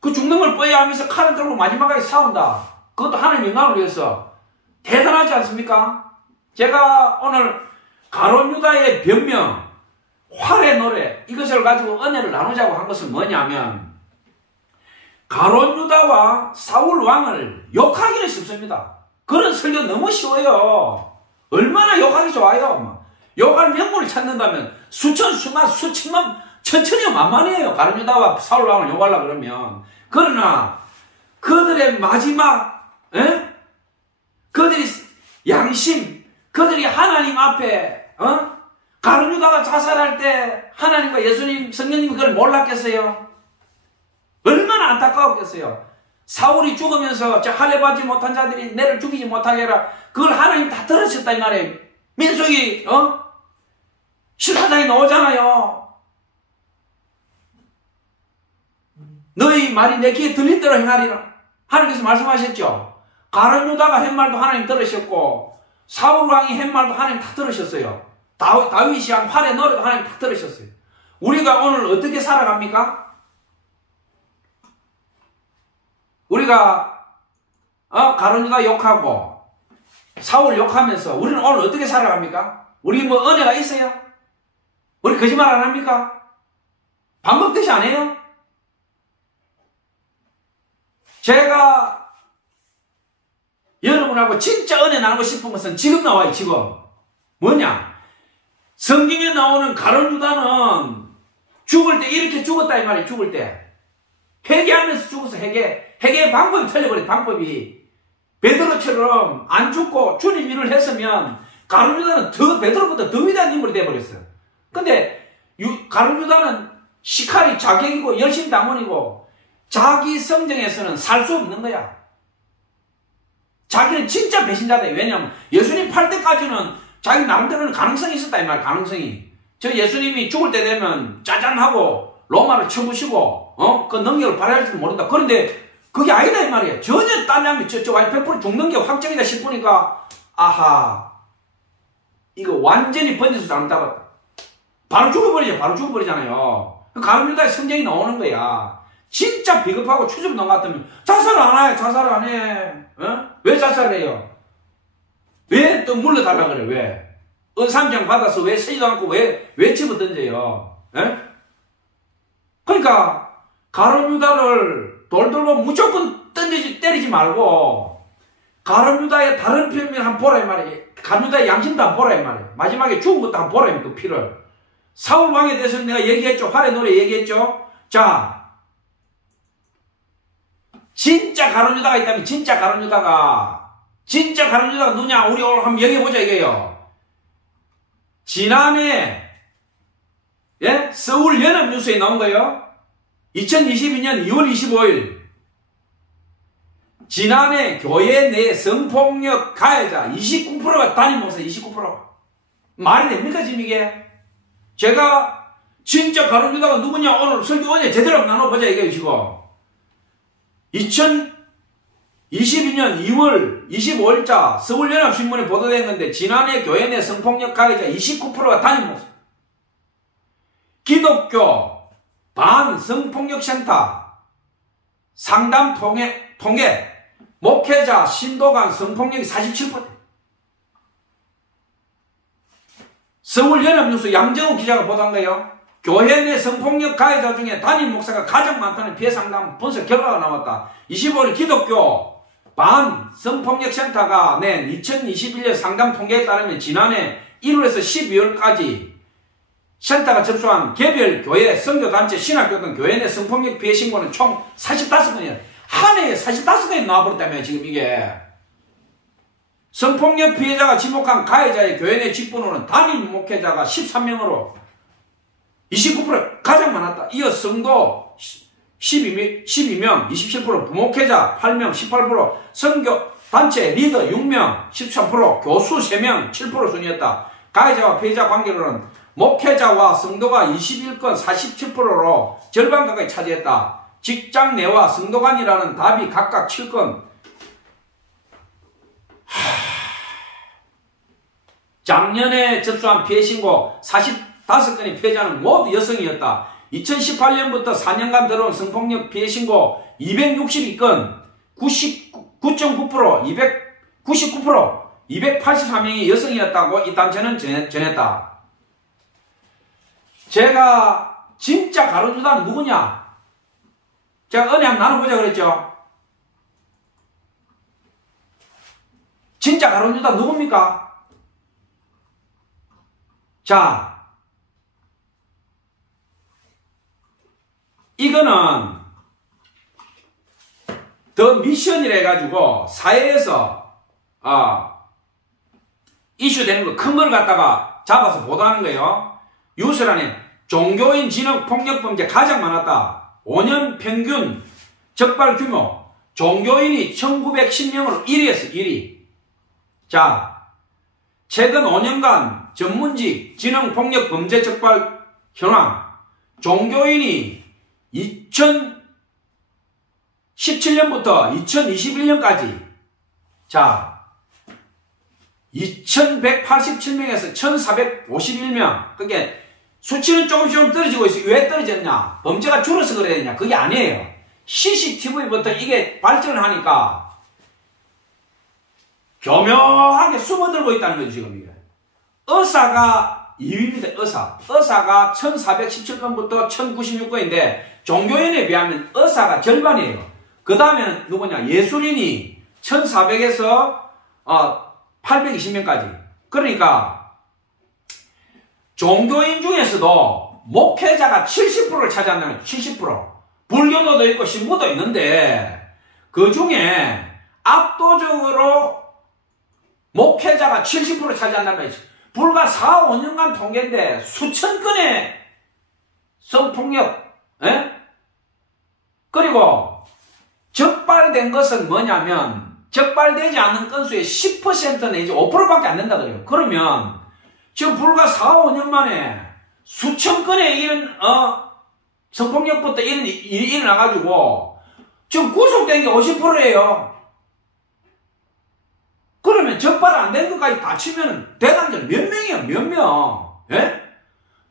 그 죽는 걸 뻔해하면서 칼을 들고 마지막까지 싸운다. 그것도 하나님 영광을 위해서 대단하지 않습니까? 제가 오늘 가룟 유다의 변명, 활의 노래 이것을 가지고 은혜를 나누자고 한 것은 뭐냐면 가룟 유다와 사울 왕을 욕하기는 쉽습니다. 그런 설교 너무 쉬워요. 얼마나 욕하기 좋아요. 욕할 명분을 찾는다면 수천, 수만, 수천만, 천천히 만만해요. 가룟 유다와 사울 왕을 욕하려고 그러면. 그러나 그들의 마지막, 그들이 양심, 그들이 하나님 앞에, 가룟 유다가 자살할 때 하나님과 예수님, 성령님이 그걸 몰랐겠어요? 얼마나 안타까웠겠어요? 사울이 죽으면서 저 할례받지 못한 자들이 내를 죽이지 못하게 해라. 그걸 하나님 다 들으셨다 이 말이에요. 민수기 실사장에 나오잖아요. 너희 말이 내 귀에 들린 대로 행하리라. 하나님께서 말씀하셨죠. 가룟 유다가 한 말도 하나님 들으셨고 사울 왕이 한 말도 하나님 다 들으셨어요. 다윗이 한 활의 노래도 하나님 다 들으셨어요. 우리가 오늘 어떻게 살아갑니까? 우리가 가룟 유다 욕하고 사울 욕하면서 우리는 오늘 어떻게 살아갑니까? 우리 뭐 은혜가 있어요? 우리 거짓말 안 합니까? 반복되지 않아요? 제가 여러분하고 진짜 은혜 나누고 싶은 것은 지금 나와요. 지금 뭐냐? 성경에 나오는 가룟 유다는 죽을 때 이렇게 죽었다 이 말이에요. 죽을 때 회개하면서 죽어서 회개의 방법이 틀려버린 방법이 베드로처럼 안 죽고 주님 일을 했으면 가룟 유다는 베드로보다 더 위대한 인물이 되어버렸어요. 근데 가룟 유다는 시칼이 자격이고 열심당원이고 자기 성정에서는 살 수 없는 거야. 자기는 진짜 배신자다. 왜냐하면 예수님 팔 때까지는 자기 나름대로는 가능성이 있었다 이 말. 가능성이. 저 예수님이 죽을 때 되면 짜잔하고 로마를 쳐부시고 그 능력을 발휘할지도 모른다. 그런데 그게 아니다 이 말이에요. 전혀 딴 저 100% 죽는 게 확정이다 싶으니까 아하 이거 완전히 번져서 잘못 잡았다. 바로 죽어버리잖아요. 가룟 유다의 성경이 나오는 거야. 진짜 비겁하고 추접넘 같으면 자살 안 해. 자살 안 해. 왜 자살해요? 왜 또 물러달라 그래? 왜? 은삼장 받아서 왜 서지도 않고 왜 집어던져요? 그러니까 가룟 유다를 돌돌고 무조건 때리지 말고 가룟 유다의 다른 표현을 한번 보라 이 말이에요. 가룟 유다의 양심도 한번 보라 이 말이에요. 마지막에 죽은 것도 한번 보라 그 피를. 사울 왕에 대해서는 내가 얘기했죠. 활의 노래 얘기했죠. 자, 진짜 가룟 유다가 있다면 진짜 가룟 유다가 누구냐? 우리 오늘 한번 얘기해보자 이게요. 지난해 서울 연합뉴스에 나온 거예요. 2022년 2월 25일 지난해 교회 내 성폭력 가해자 29%가 담임 목사 29%가 말이 됩니까 지금 이게? 제가 진짜 가룟 유다가 누구냐 오늘 설교 원에 제대로 나눠보자 이게요 지금. 2022년 2월 25일자 서울연합신문에 보도됐는데 지난해 교회 내 성폭력 가해자 29%가 담임 목사. 기독교 반성폭력센터 상담 통계 목회자 신도 간 성폭력이 47%. 서울연합뉴스 양정우 기자가 보도한 거예요. 교회 내 성폭력 가해자 중에 담임 목사가 가장 많다는 피해 상담 분석 결과가 나왔다. 25일 기독교 반성폭력센터가 낸 2021년 상담 통계에 따르면 지난해 1월에서 12월까지 센터가 접수한 개별 교회, 선교단체, 신학교 등 교회 내 성폭력 피해 신고는 총 45건이에요. 한 해에 45건이 나와버렸다며 지금 이게. 성폭력 피해자가 지목한 가해자의 교회 내 직번호는 담임 목회자가 13명으로 29% 가장 많았다. 이어 성도 12명 27%, 부목회자 8명 18%, 선교단체 리더 6명 13%, 교수 3명 7% 순이었다. 가해자와 피해자 관계로는 목회자와 성도가 21건 47%로 절반 가까이 차지했다. 직장 내와 성도 간이라는 답이 각각 7건. 작년에 접수한 피해 신고 5건의 피해자는 모두 여성이었다. 2018년부터 4년간 들어온 성폭력 피해 신고 262건, 99.9%, 99%, 284명이 여성이었다고 이 단체는 전했다. 제가 진짜 가로주다는 누구냐? 제가 은혜 한번 나눠보자 그랬죠? 진짜 가로주다 누굽니까? 자, 이거는 더 미션이라 해가지고 사회에서 이슈되는 거 큰 걸 갖다가 잡아서 보도하는 거예요. 유서란에 종교인 진흙 폭력범죄 가장 많았다. 5년 평균 적발 규모 종교인이 1910명으로 1위였어. 1위. 자, 최근 5년간 전문직 진흥 폭력 범죄 적발 현황 종교인이 2017년부터 2021년까지 자 2187명에서 1451명 그러니까 수치는 조금씩 떨어지고 있어요. 왜 떨어졌냐? 범죄가 줄어서 그래야 되냐? 그게 아니에요. CCTV부터 이게 발전을 하니까 교묘하게 숨어들고 있다는 거죠. 지금 이게 의사가 2위입니다. 의사가 1417건부터 1096건인데 종교인에 비하면 의사가 절반이에요. 그 다음에는 누구냐? 예술인이 1400에서 820명까지. 그러니까 종교인 중에서도 목회자가 70%를 차지한다는 70%. 불교도도 있고 신부도 있는데 그 중에 압도적으로 목회자가 70% 차지한다는 거죠. 불과 4, 5년간 통계인데 수천 건의 성폭력, 그리고 적발된 것은 뭐냐면 적발되지 않는 건수의 10% 내지 5%밖에 안 된다 그래요. 그러면 지금 불과 4, 5년 만에 수천 건의 이런 성폭력부터 이런 일이 일어나가지고 지금 구속된 게 50%예요. 그러면 적발 안 된 것까지 다 치면 대단절 몇 명이야, 몇 명. 예?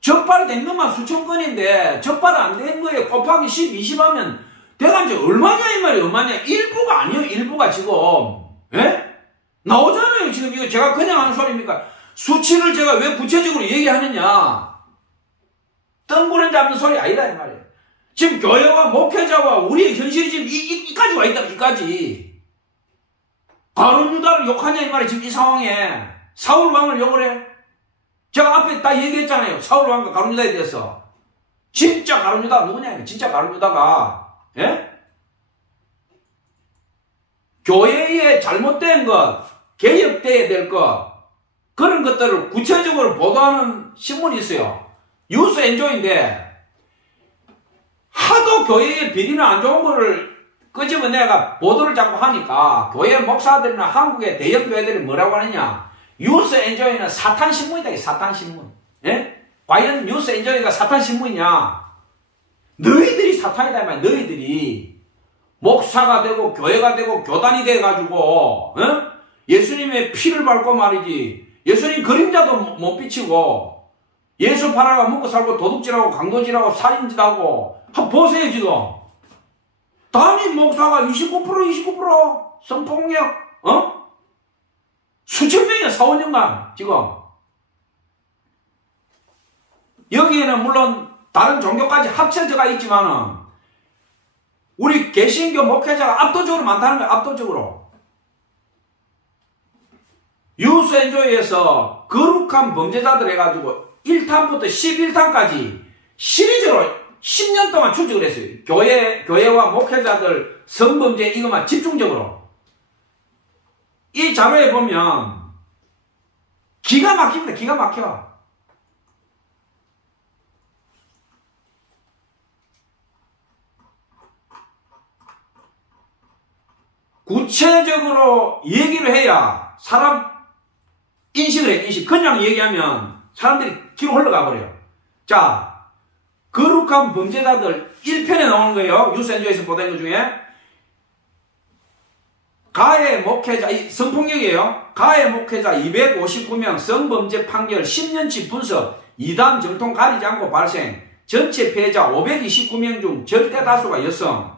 적발된 것만 수천 건인데 적발 안 된 거에 곱하기 10, 20 하면 대단절 얼마냐 이 말이에요. 얼마냐. 일부가 아니에요. 일부가 지금. 예? 나오잖아요. 지금 이거 제가 그냥 하는 소리입니까? 수치를 제가 왜 구체적으로 얘기하느냐. 뜬구름 잡는 소리 아니다 이 말이에요. 지금 교회와 목회자와 우리의 현실이 지금 이까지 와 있다. 이까지. 가룟유다를 욕하냐 이 말이에요. 지금 이 상황에 사울왕을 욕을 해. 제가 앞에 다 얘기했잖아요. 사울왕과 가룟유다에 대해서. 진짜 가룟유다가 누구냐. 진짜 가룟유다가 교회에 잘못된 것, 개혁돼야 될 것, 그런 것들을 구체적으로 보도하는 신문이 있어요. 뉴스 엔조인데 하도 교회의 비리나 안 좋은 거를 끄집어내가 보도를 자꾸 하니까 교회 목사들이나 한국의 대형 교회들이 뭐라고 하느냐. 뉴스 엔조이는 사탄신문이다. 사탄신문. 예? 과연 뉴스 엔조이가 사탄신문이냐. 너희들이 사탄이다. 이 말이야. 너희들이 목사가 되고 교회가 되고 교단이 돼가지고 예수님의 피를 밟고 말이지. 예수님 그림자도 못 비치고 예수 팔아가 먹고 살고 도둑질하고 강도질하고 살인질하고 한번 보세요 지금. 담임 목사가 29% 성폭력, 수천 명이야, 4, 5년간, 지금. 여기에는 물론 다른 종교까지 합쳐져가 있지만은, 우리 개신교 목회자가 압도적으로 많다는 거야, 압도적으로. 유수엔조이에서 거룩한 범죄자들 해가지고 1탄부터 11탄까지 시리즈로 10년 동안 추적을 했어요. 교회와 목회자들 성범죄 이것만 집중적으로. 이 자료에 보면 기가 막힙니다. 기가 막혀. 구체적으로 얘기를 해야 사람 인식을 해. 인식. 그냥 얘기하면 사람들이 뒤로 흘러가 버려요. 자, 거룩한 범죄자들 1편에 나오는 거예요. 유스엔조에서 보도한 것 중에. 가해 목회자, 성폭력이에요. 가해 목회자 259명 성범죄 판결 10년치 분석 이단 정통 가리지 않고 발생. 전체 피해자 529명 중 절대 다수가 여성.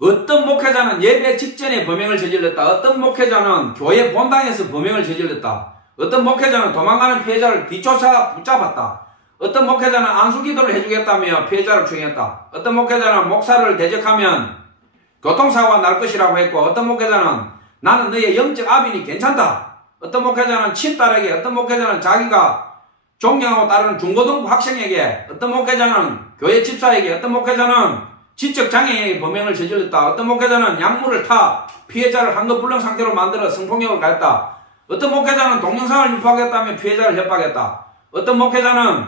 어떤 목회자는 예배 직전에 범행을 저질렀다. 어떤 목회자는 교회 본당에서 범행을 저질렀다. 어떤 목회자는 도망가는 피해자를 뒤쫓아 붙잡았다. 어떤 목회자는 안수기도를 해주겠다며 피해자를 추행했다. 어떤 목회자는 목사를 대적하면 교통사고가 날 것이라고 했고, 어떤 목회자는 나는 너의 영적 아비니 괜찮다. 어떤 목회자는 친딸에게, 어떤 목회자는 자기가 존경하고 따르는 중고등부 학생에게, 어떤 목회자는 교회 집사에게, 어떤 목회자는 지적장애인에게 범행을 저질렀다. 어떤 목회자는 약물을 타 피해자를 한거불능 상태로 만들어 성폭력을 가했다. 어떤 목회자는 동영상을 유포하겠다며 피해자를 협박했다. 어떤 목회자는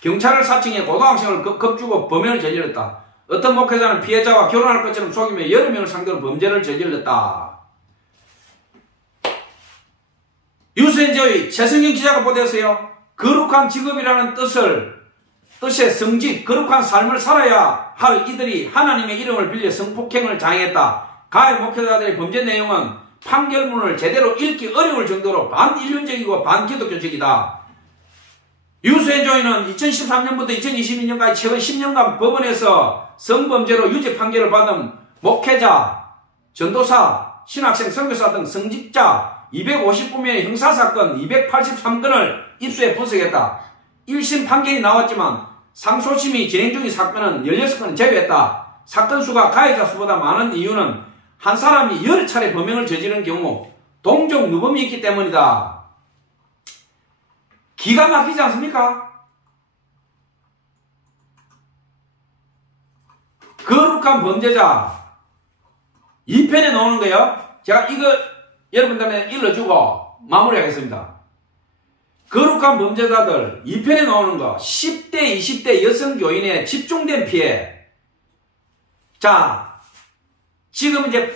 경찰을 사칭해 고등학생을 겁주고 범행을 저질렀다. 어떤 목회자는 피해자와 결혼할 것처럼 속이며 여러 명을 상대로 범죄를 저질렀다. 유수엔저의 최승경 기자가 보도했어요. 거룩한 직업이라는 뜻의 성직, 거룩한 삶을 살아야 할 이들이 하나님의 이름을 빌려 성폭행을 장했다. 가해 목회자들의 범죄 내용은 판결문을 제대로 읽기 어려울 정도로 반인륜적이고 반기독교적이다. 유수엔조이는 2013년부터 2022년까지 최근 10년간 법원에서 성범죄로 유죄 판결을 받은 목회자, 전도사, 신학생, 선교사 등 성직자 259명의 형사사건 283건을 입수해 분석했다. 1심 판결이 나왔지만 상소심이 진행 중인 사건은 16건을 제외했다. 사건 수가 가해자 수보다 많은 이유는 한 사람이 여러 차례 범행을 저지른 경우 동종 누범이 있기 때문이다. 기가 막히지 않습니까? 거룩한 범죄자 2편에 나오는 거예요. 제가 이거 여러분들한테 일러주고 마무리하겠습니다. 거룩한 범죄자들 2편에 나오는 거 10대 20대 여성 교인의 집중된 피해. 자, 지금 이제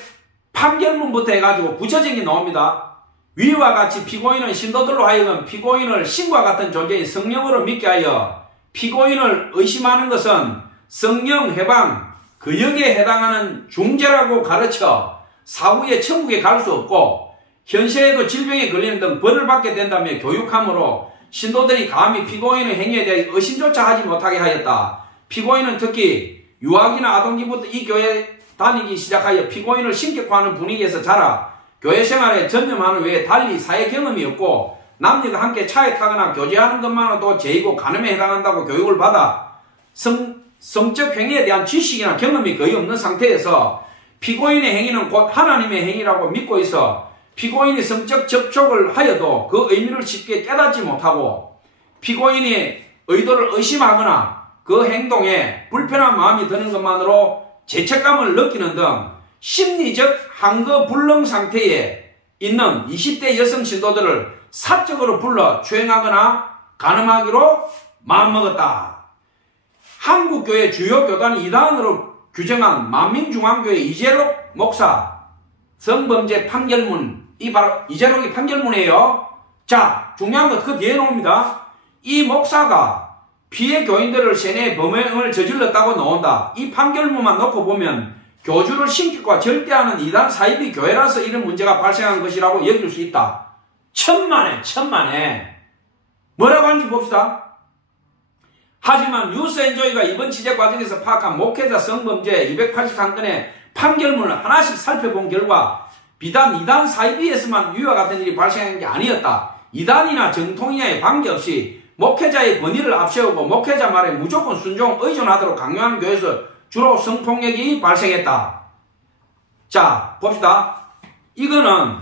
판결문부터 해가지고 구체적인 게 나옵니다. 위와 같이 피고인은 신도들로 하여금 피고인을 신과 같은 존재인 성령으로 믿게 하여 피고인을 의심하는 것은 성령 해방, 그 역에 해당하는 중죄라고 가르쳐 사후에 천국에 갈 수 없고 현세에도 질병에 걸리는 등 벌을 받게 된다며 교육함으로 신도들이 감히 피고인의 행위에 대해 의심조차 하지 못하게 하였다. 피고인은 특히 유아기나 아동기부터 이 교회에 다니기 시작하여 피고인을 신격화하는 분위기에서 자라 교회 생활에 전념하는 외에 달리 사회 경험이 없고 남녀가 함께 차에 타거나 교제하는 것만으로도 죄이고 간음에 해당한다고 교육을 받아 성적 행위에 대한 지식이나 경험이 거의 없는 상태에서 피고인의 행위는 곧 하나님의 행위라고 믿고 있어 피고인이 성적 접촉을 하여도 그 의미를 쉽게 깨닫지 못하고 피고인이 의도를 의심하거나 그 행동에 불편한 마음이 드는 것만으로 죄책감을 느끼는 등 심리적 한거불능 상태에 있는 20대 여성 신도들을 사적으로 불러 추행하거나 간음하기로 마음먹었다. 한국교회 주요 교단 이단으로 규정한 만민중앙교회 이재록 목사 성범죄 판결문, 이 바로 이재록이 판결문이에요. 자, 중요한 것 그 뒤에 나옵니다. 이 목사가 피해 교인들을 세뇌 범행을 저질렀다고 나온다. 이 판결문만 놓고 보면 교주를 신격과 절대하는 이단 사이비 교회라서 이런 문제가 발생한 것이라고 여길 수 있다. 천만에. 뭐라고 하는지 봅시다. 하지만 유스엔조이가 이번 취재 과정에서 파악한 목회자 성범죄 283건의 판결문을 하나씩 살펴본 결과 비단 이단 사이비에서만 위와 같은 일이 발생한 게 아니었다. 이단이나 정통이냐에 관계없이 목회자의 권위를 앞세우고 목회자 말에 무조건 순종, 의존하도록 강요하는 교회에서 주로 성폭력이 발생했다. 자, 봅시다. 이거는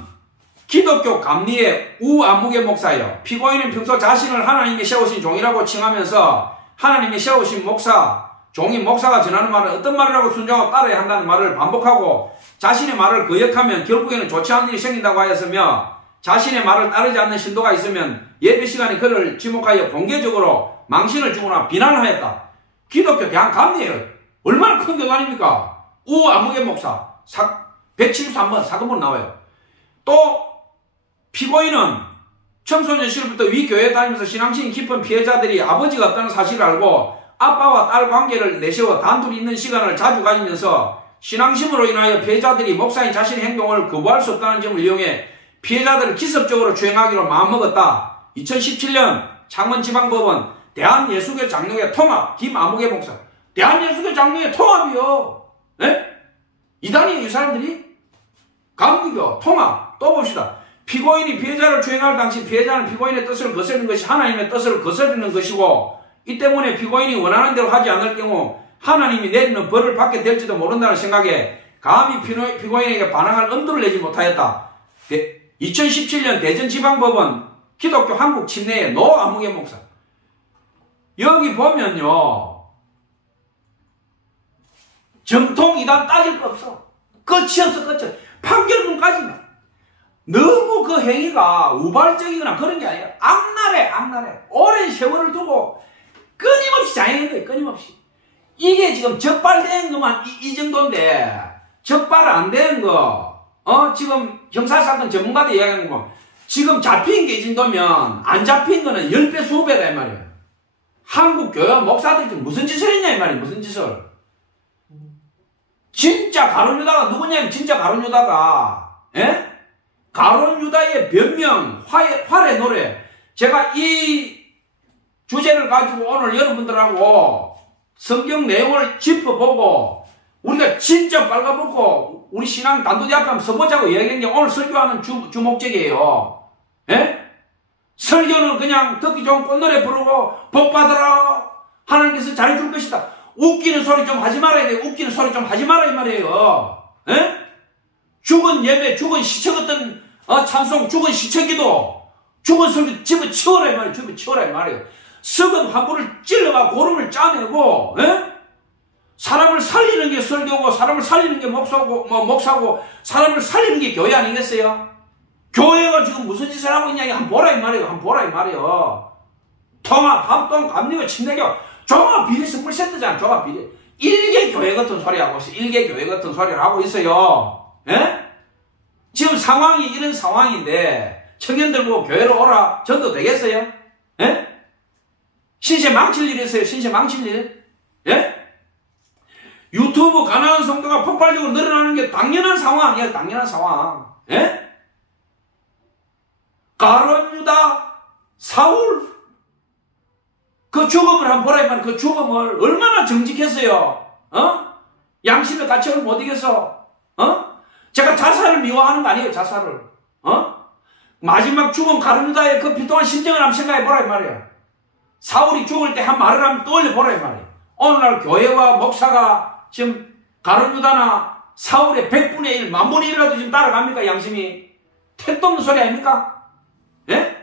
기독교 감리의 우안무개 목사예요. 피고인은 평소 자신을 하나님이 세우신 종이라고 칭하면서 하나님이 세우신 목사, 종인 목사가 전하는 말은 어떤 말이라고 순종하고 따라야 한다는 말을 반복하고 자신의 말을 거역하면 결국에는 좋지 않은 일이 생긴다고 하였으며 자신의 말을 따르지 않는 신도가 있으면 예배 시간에 그를 지목하여 공개적으로 망신을 주거나 비난하였다. 기독교 대한감리예요. 얼마나 큰 교단입니까? 우안무개 목사 173번 사건본 나와요. 또 피고인은 청소년 시절부터 위 교회에 다니면서 신앙심이 깊은 피해자들이 아버지가 없다는 사실을 알고 아빠와 딸 관계를 내세워 단둘이 있는 시간을 자주 가지면서 신앙심으로 인하여 피해자들이 목사인 자신의 행동을 거부할 수 없다는 점을 이용해 피해자들을 기습적으로 추행하기로 마음먹었다. 2017년 창원지방법원 대한예수교 장로회 통합 김아무개 목사. 대한예수교 장로회 통합이요. 예? 이단이에요 이 사람들이? 감리교 통합. 또 봅시다. 피고인이 피해자를 주행할 당시 피해자는 피고인의 뜻을 거스르는 것이 하나님의 뜻을 거스르는 것이고 이 때문에 피고인이 원하는 대로 하지 않을 경우 하나님이 내리는 벌을 받게 될지도 모른다는 생각에 감히 피고인에게 반항할 엄두를 내지 못하였다. 2017년 대전지방법원 기독교 한국 침례의 노아무개 목사. 여기 보면요. 정통 이단 따질 거 없어. 끝이 없어 끝이. 판결문까지만. 너무 그 행위가 우발적이거나 그런 게 아니야. 악랄해. 오랜 세월을 두고 끊임없이 자행한 거예요. 끊임없이. 이게 지금 적발된 것만 이 정도인데 적발 안 된 거 지금 형사사건 전문가들 이야기하는 거 지금 잡힌 게 이 정도면 안 잡힌 거는 10배 20배다 이 말이에요. 한국 교회 목사들이 무슨 짓을 했냐 이 말이에요. 무슨 짓을. 진짜 가룟유다가 누구냐면 진짜 가룟유다가 예? 가룟유다의 변명 활의 노래. 제가 이 주제를 가지고 오늘 여러분들하고 성경 내용을 짚어보고 우리가 진짜 빨가벗고 우리 신앙 단도대 앞에 한번 서보자고 이야기한 게 오늘 설교하는 주 목적이에요. 예? 설교는 그냥 듣기 좋은 꽃노래 부르고 복 받으라 하나님께서 잘해줄 것이다. 웃기는 소리 좀 하지 말아야 돼. 웃기는 소리 좀 하지 말아야 이 말이에요. 예? 죽은 예배, 죽은 시체 같은 찬송, 죽은 시체 기도, 죽은 설교 집어치워라 이 말이에요. 집어치워라 이 말이에요. 썩은 화분을 찔러가 고름을 짜내고 예? 사람을 살리는 게 설교고 사람을 살리는 게 목사고 사람을 살리는 게 교회 아니겠어요? 교회가 지금 무슨 짓을 하고 있냐 한번 보라 이 말이에요. 한번 보라 이 말이에요. 통합, 합동, 감리교, 침례교 종합 비례 선물 세트잖아. 종합 비례. 일개 교회 같은 소리 하고 있어요. 일개 교회 같은 소리를 하고 있어요. 예? 지금 상황이 이런 상황인데 청년들 보고 교회로 오라 전도 되겠어요? 예? 신세 망칠 일 있어요? 신세 망칠 일? 예? 유튜브 가난한 성도가 폭발적으로 늘어나는 게 당연한 상황이에요. 당연한 상황. 예? 가룟유다 사울 그 죽음을 한번 보라 이 말이야. 그 죽음을 얼마나 정직했어요. 양심의 가책을 못 이겨서 제가 자살을 미워하는 거 아니에요. 자살을. 마지막 죽은 가룟유다의 그 비통한 심정을 한번 생각해 보라 이 말이야. 사울이 죽을 때 한 말을 한번 떠올려 보라 이 말이에요. 오늘날 교회와 목사가 지금 가룟유다나 사울의 100분의 1, 만분의 1이라도 지금 따라갑니까? 양심이. 택도 없는 소리 아닙니까? 예?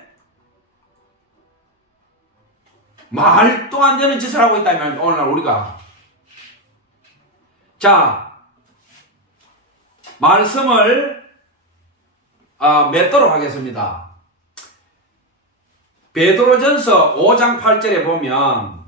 말도 안 되는 짓을 하고 있다 이 말입니다. 오늘날 우리가. 자, 말씀을 맺도록 하겠습니다. 베드로전서 5장 8절에 보면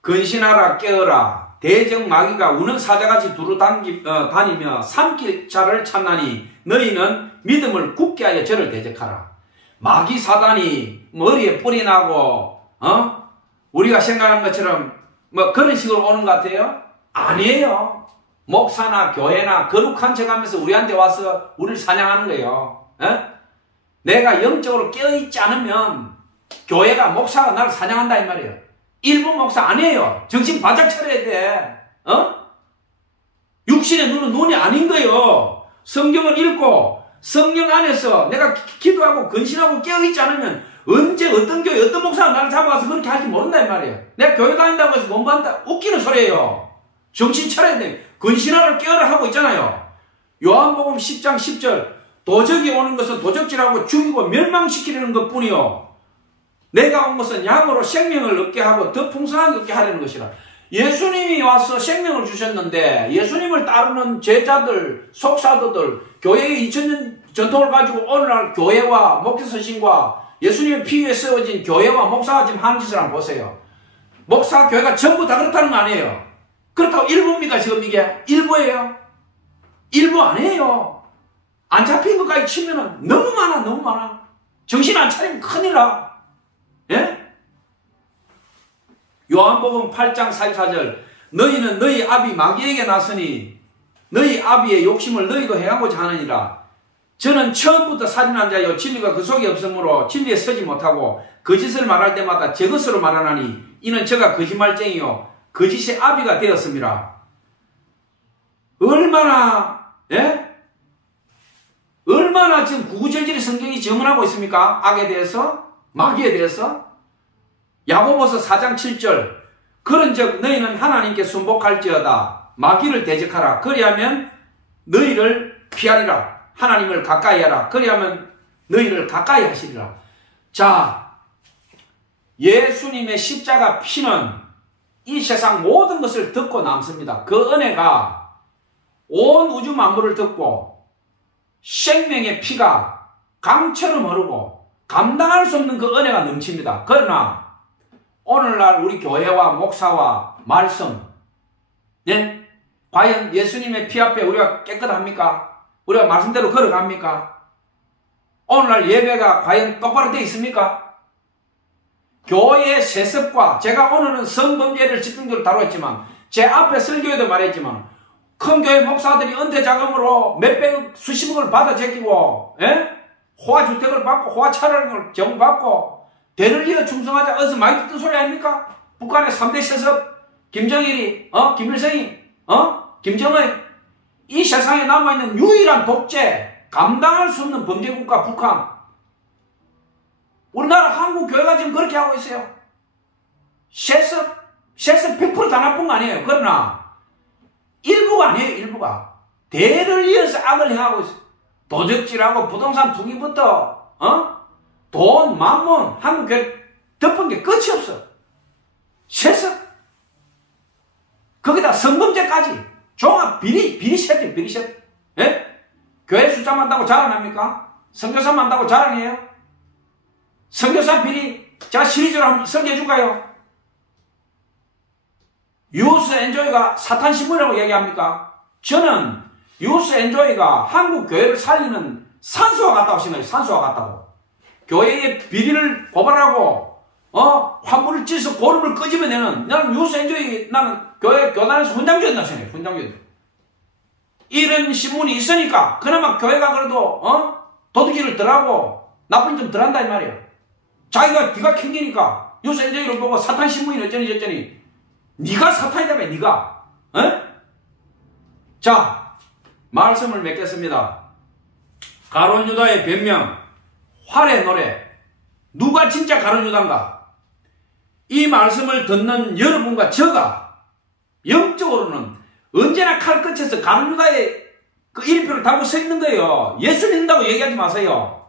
근신하라 깨어라 대적 마귀가 우는 사자같이 두루 다니며 삼킬 자를 찾나니 너희는 믿음을 굳게 하여 저를 대적하라. 마귀 사단이 머리에 뿔이 나고 우리가 생각하는 것처럼 뭐 그런 식으로 오는 것 같아요? 아니에요. 목사나 교회나 거룩한 척하면서 우리한테 와서 우리를 사냥하는 거예요. 내가 영적으로 깨어있지 않으면 교회가 목사가 나를 사냥한다 이 말이에요. 일부 목사 아니에요. 정신 바짝 차려야 돼. 육신의 눈은 눈이 아닌 거예요. 성경을 읽고 성령 안에서 내가 기도하고 근신하고 깨어있지 않으면 언제 어떤 교회 어떤 목사가 나를 잡아가서 그렇게 할지 모른다 이 말이에요. 내가 교회 다닌다고 해서 공부한다 웃기는 소리예요. 정신 차려야 돼. 근신하라 깨어라 하고 있잖아요. 요한복음 10장 10절 도적이 오는 것은 도적질하고 죽이고 멸망시키려는 것뿐이요 내가 온 것은 양으로 생명을 얻게 하고 더 풍성하게 얻게 하려는 것이라. 예수님이 와서 생명을 주셨는데 예수님을 따르는 제자들, 속사도들, 교회의 2000년 전통을 가지고 오늘날 교회와 목회 서신과 예수님의 피 위에 세워진 교회와 목사가 지금 하는 짓을 한번 보세요. 목사, 교회가 전부 다 그렇다는 거 아니에요. 그렇다고 일부입니까? 지금 이게 일부예요. 일부 아니에요. 안 잡힌 것까지 치면은 너무 많아, 너무 많아. 정신 안 차리면 큰일 나. 예? 요한복음 8장 44절 너희는 너희 아비 마귀에게 났으니 너희 아비의 욕심을 너희도 행하고자 하느니라. 저는 처음부터 살인한 자요 진리가 그 속에 없으므로 진리에 서지 못하고 거짓을 말할 때마다 제 것으로 말하나니 이는 저가 거짓말쟁이요 거짓의 아비가 되었습니다. 얼마나 얼마나 지금 구구절절히 성경이 증언하고 있습니까? 악에 대해서, 마귀에 대해서. 야고보서 4장 7절 그런즉 너희는 하나님께 순복할지어다 마귀를 대적하라 그리하면 너희를 피하리라. 하나님을 가까이 하라. 그리하면 너희를 가까이 하시리라. 자, 예수님의 십자가 피는 이 세상 모든 것을 덮고 남습니다. 그 은혜가 온 우주 만물을 덮고 생명의 피가 강처럼 흐르고 감당할 수 없는 그 은혜가 넘칩니다. 그러나 오늘날 우리 교회와 목사와 말씀, 과연 예수님의 피 앞에 우리가 깨끗합니까? 우리가 말씀대로 걸어갑니까? 오늘날 예배가 과연 똑바로 되어 있습니까? 교회의 세습과 제가 오늘은 성범죄를 집중적으로 다루었지만 제 앞에 설교에도 말했지만 큰 교회 목사들이 은퇴 자금으로 몇백억 수십억을 받아 제끼고 호화주택을 받고 호화차를 제공받고 대를 이어 충성하자 어디서 많이 듣던 소리 아닙니까? 북한의 3대 세습 김정일이 김일성이 김정은 이 세상에 남아있는 유일한 독재 감당할 수 없는 범죄국가 북한 우리나라 한국 교회가 지금 그렇게 하고 있어요. 세습 100% 다 나쁜 거 아니에요. 그러나 일부가 아니에요. 일부가 대를 이어서 악을 행하고 있어요. 도적질하고 부동산 투기부터 돈, 만몬 한국 교회 덮은 게 끝이 없어. 세습 거기다 성범죄까지 종합 비리 세트. 교회 숫자 많다고 자랑합니까? 선교사 많다고 자랑해요? 선교사 비리 제가 시리즈로 한번 설계해 줄까요? 유스 엔조이가 사탄 신문이라고 얘기합니까? 저는 유스 엔조이가 한국 교회를 살리는 산소와 같다고 생각해요. 산소와 같다고. 교회의 비리를 고발하고 환불을 찢어서 고름을 끄집어내는 나는 유스 엔조이 나는 교회 교단에서 훈장주였다 생각해요. 훈장주였다. 이런 신문이 있으니까 그나마 교회가 그래도 도둑질을 덜하고 나쁜 좀 덜한다 이 말이에요. 자기가 귀가 캥기니까 유스 엔조이를 보고 사탄 신문이 어쩌니 네가 사탄이다며 네가 자 말씀을 맺겠습니다. 가룟 유다의 변명 활의 노래 누가 진짜 가룟 유다인가? 이 말씀을 듣는 여러분과 저가 영적으로는 언제나 칼 끝에서 가룟 유다의 그 이름표를 달고 서 있는 거예요. 예수 믿는다고 얘기하지 마세요.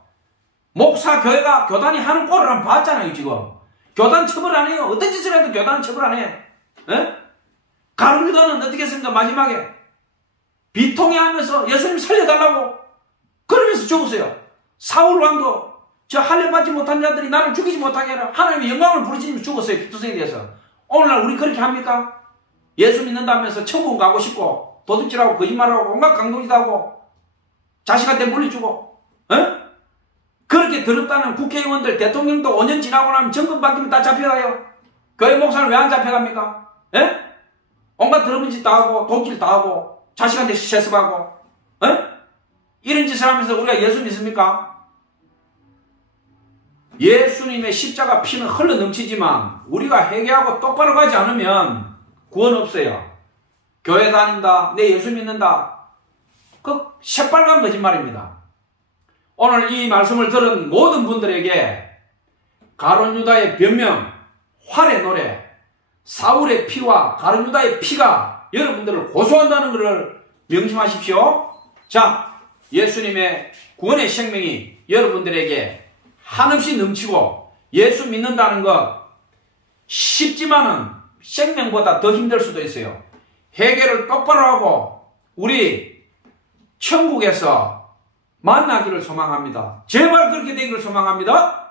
목사 교회가 교단이 하는 꼴을 한번 봤잖아요. 지금 교단 처벌 안 해요. 어떤 짓을 해도 교단은 처벌 안 해. 가룟 유다는 어떻게 했습니까? 마지막에 비통해하면서 예수님 살려달라고 그러면서 죽었어요. 사울 왕도 저 할례받지 못한 자들이 나를 죽이지 못하게 해라. 하나님의 영광을 부르짖으며 죽었어요. 피투성에 대해서. 오늘날 우리 그렇게 합니까? 예수 믿는다면서 천국 가고 싶고 도둑질하고 거짓말하고 온갖 강도짓 하고 자식한테 물리주고 그렇게 더럽다는 국회의원들 대통령도 5년 지나고 나면 정권 바뀌면 다 잡혀가요. 교회 목사는 왜 안 잡혀갑니까? 온갖 더러운 짓 다 하고 도둑질 다 하고 자식한테 세습하고 이런 짓을 하면서 우리가 예수 믿습니까? 예수님의 십자가 피는 흘러 넘치지만 우리가 회개하고 똑바로 가지 않으면 구원 없어요. 교회 다닌다, 내 예수 믿는다, 그 새빨간 거짓말입니다. 오늘 이 말씀을 들은 모든 분들에게 가룟 유다의 변명, 활의 노래, 사울의 피와 가룟 유다의 피가 여러분들을 고소한다는 것을 명심하십시오. 자, 예수님의 구원의 생명이 여러분들에게 한없이 넘치고 예수 믿는다는 것 쉽지만은 생명보다 더 힘들 수도 있어요. 회개를 똑바로 하고 우리 천국에서 만나기를 소망합니다. 제발 그렇게 되기를 소망합니다.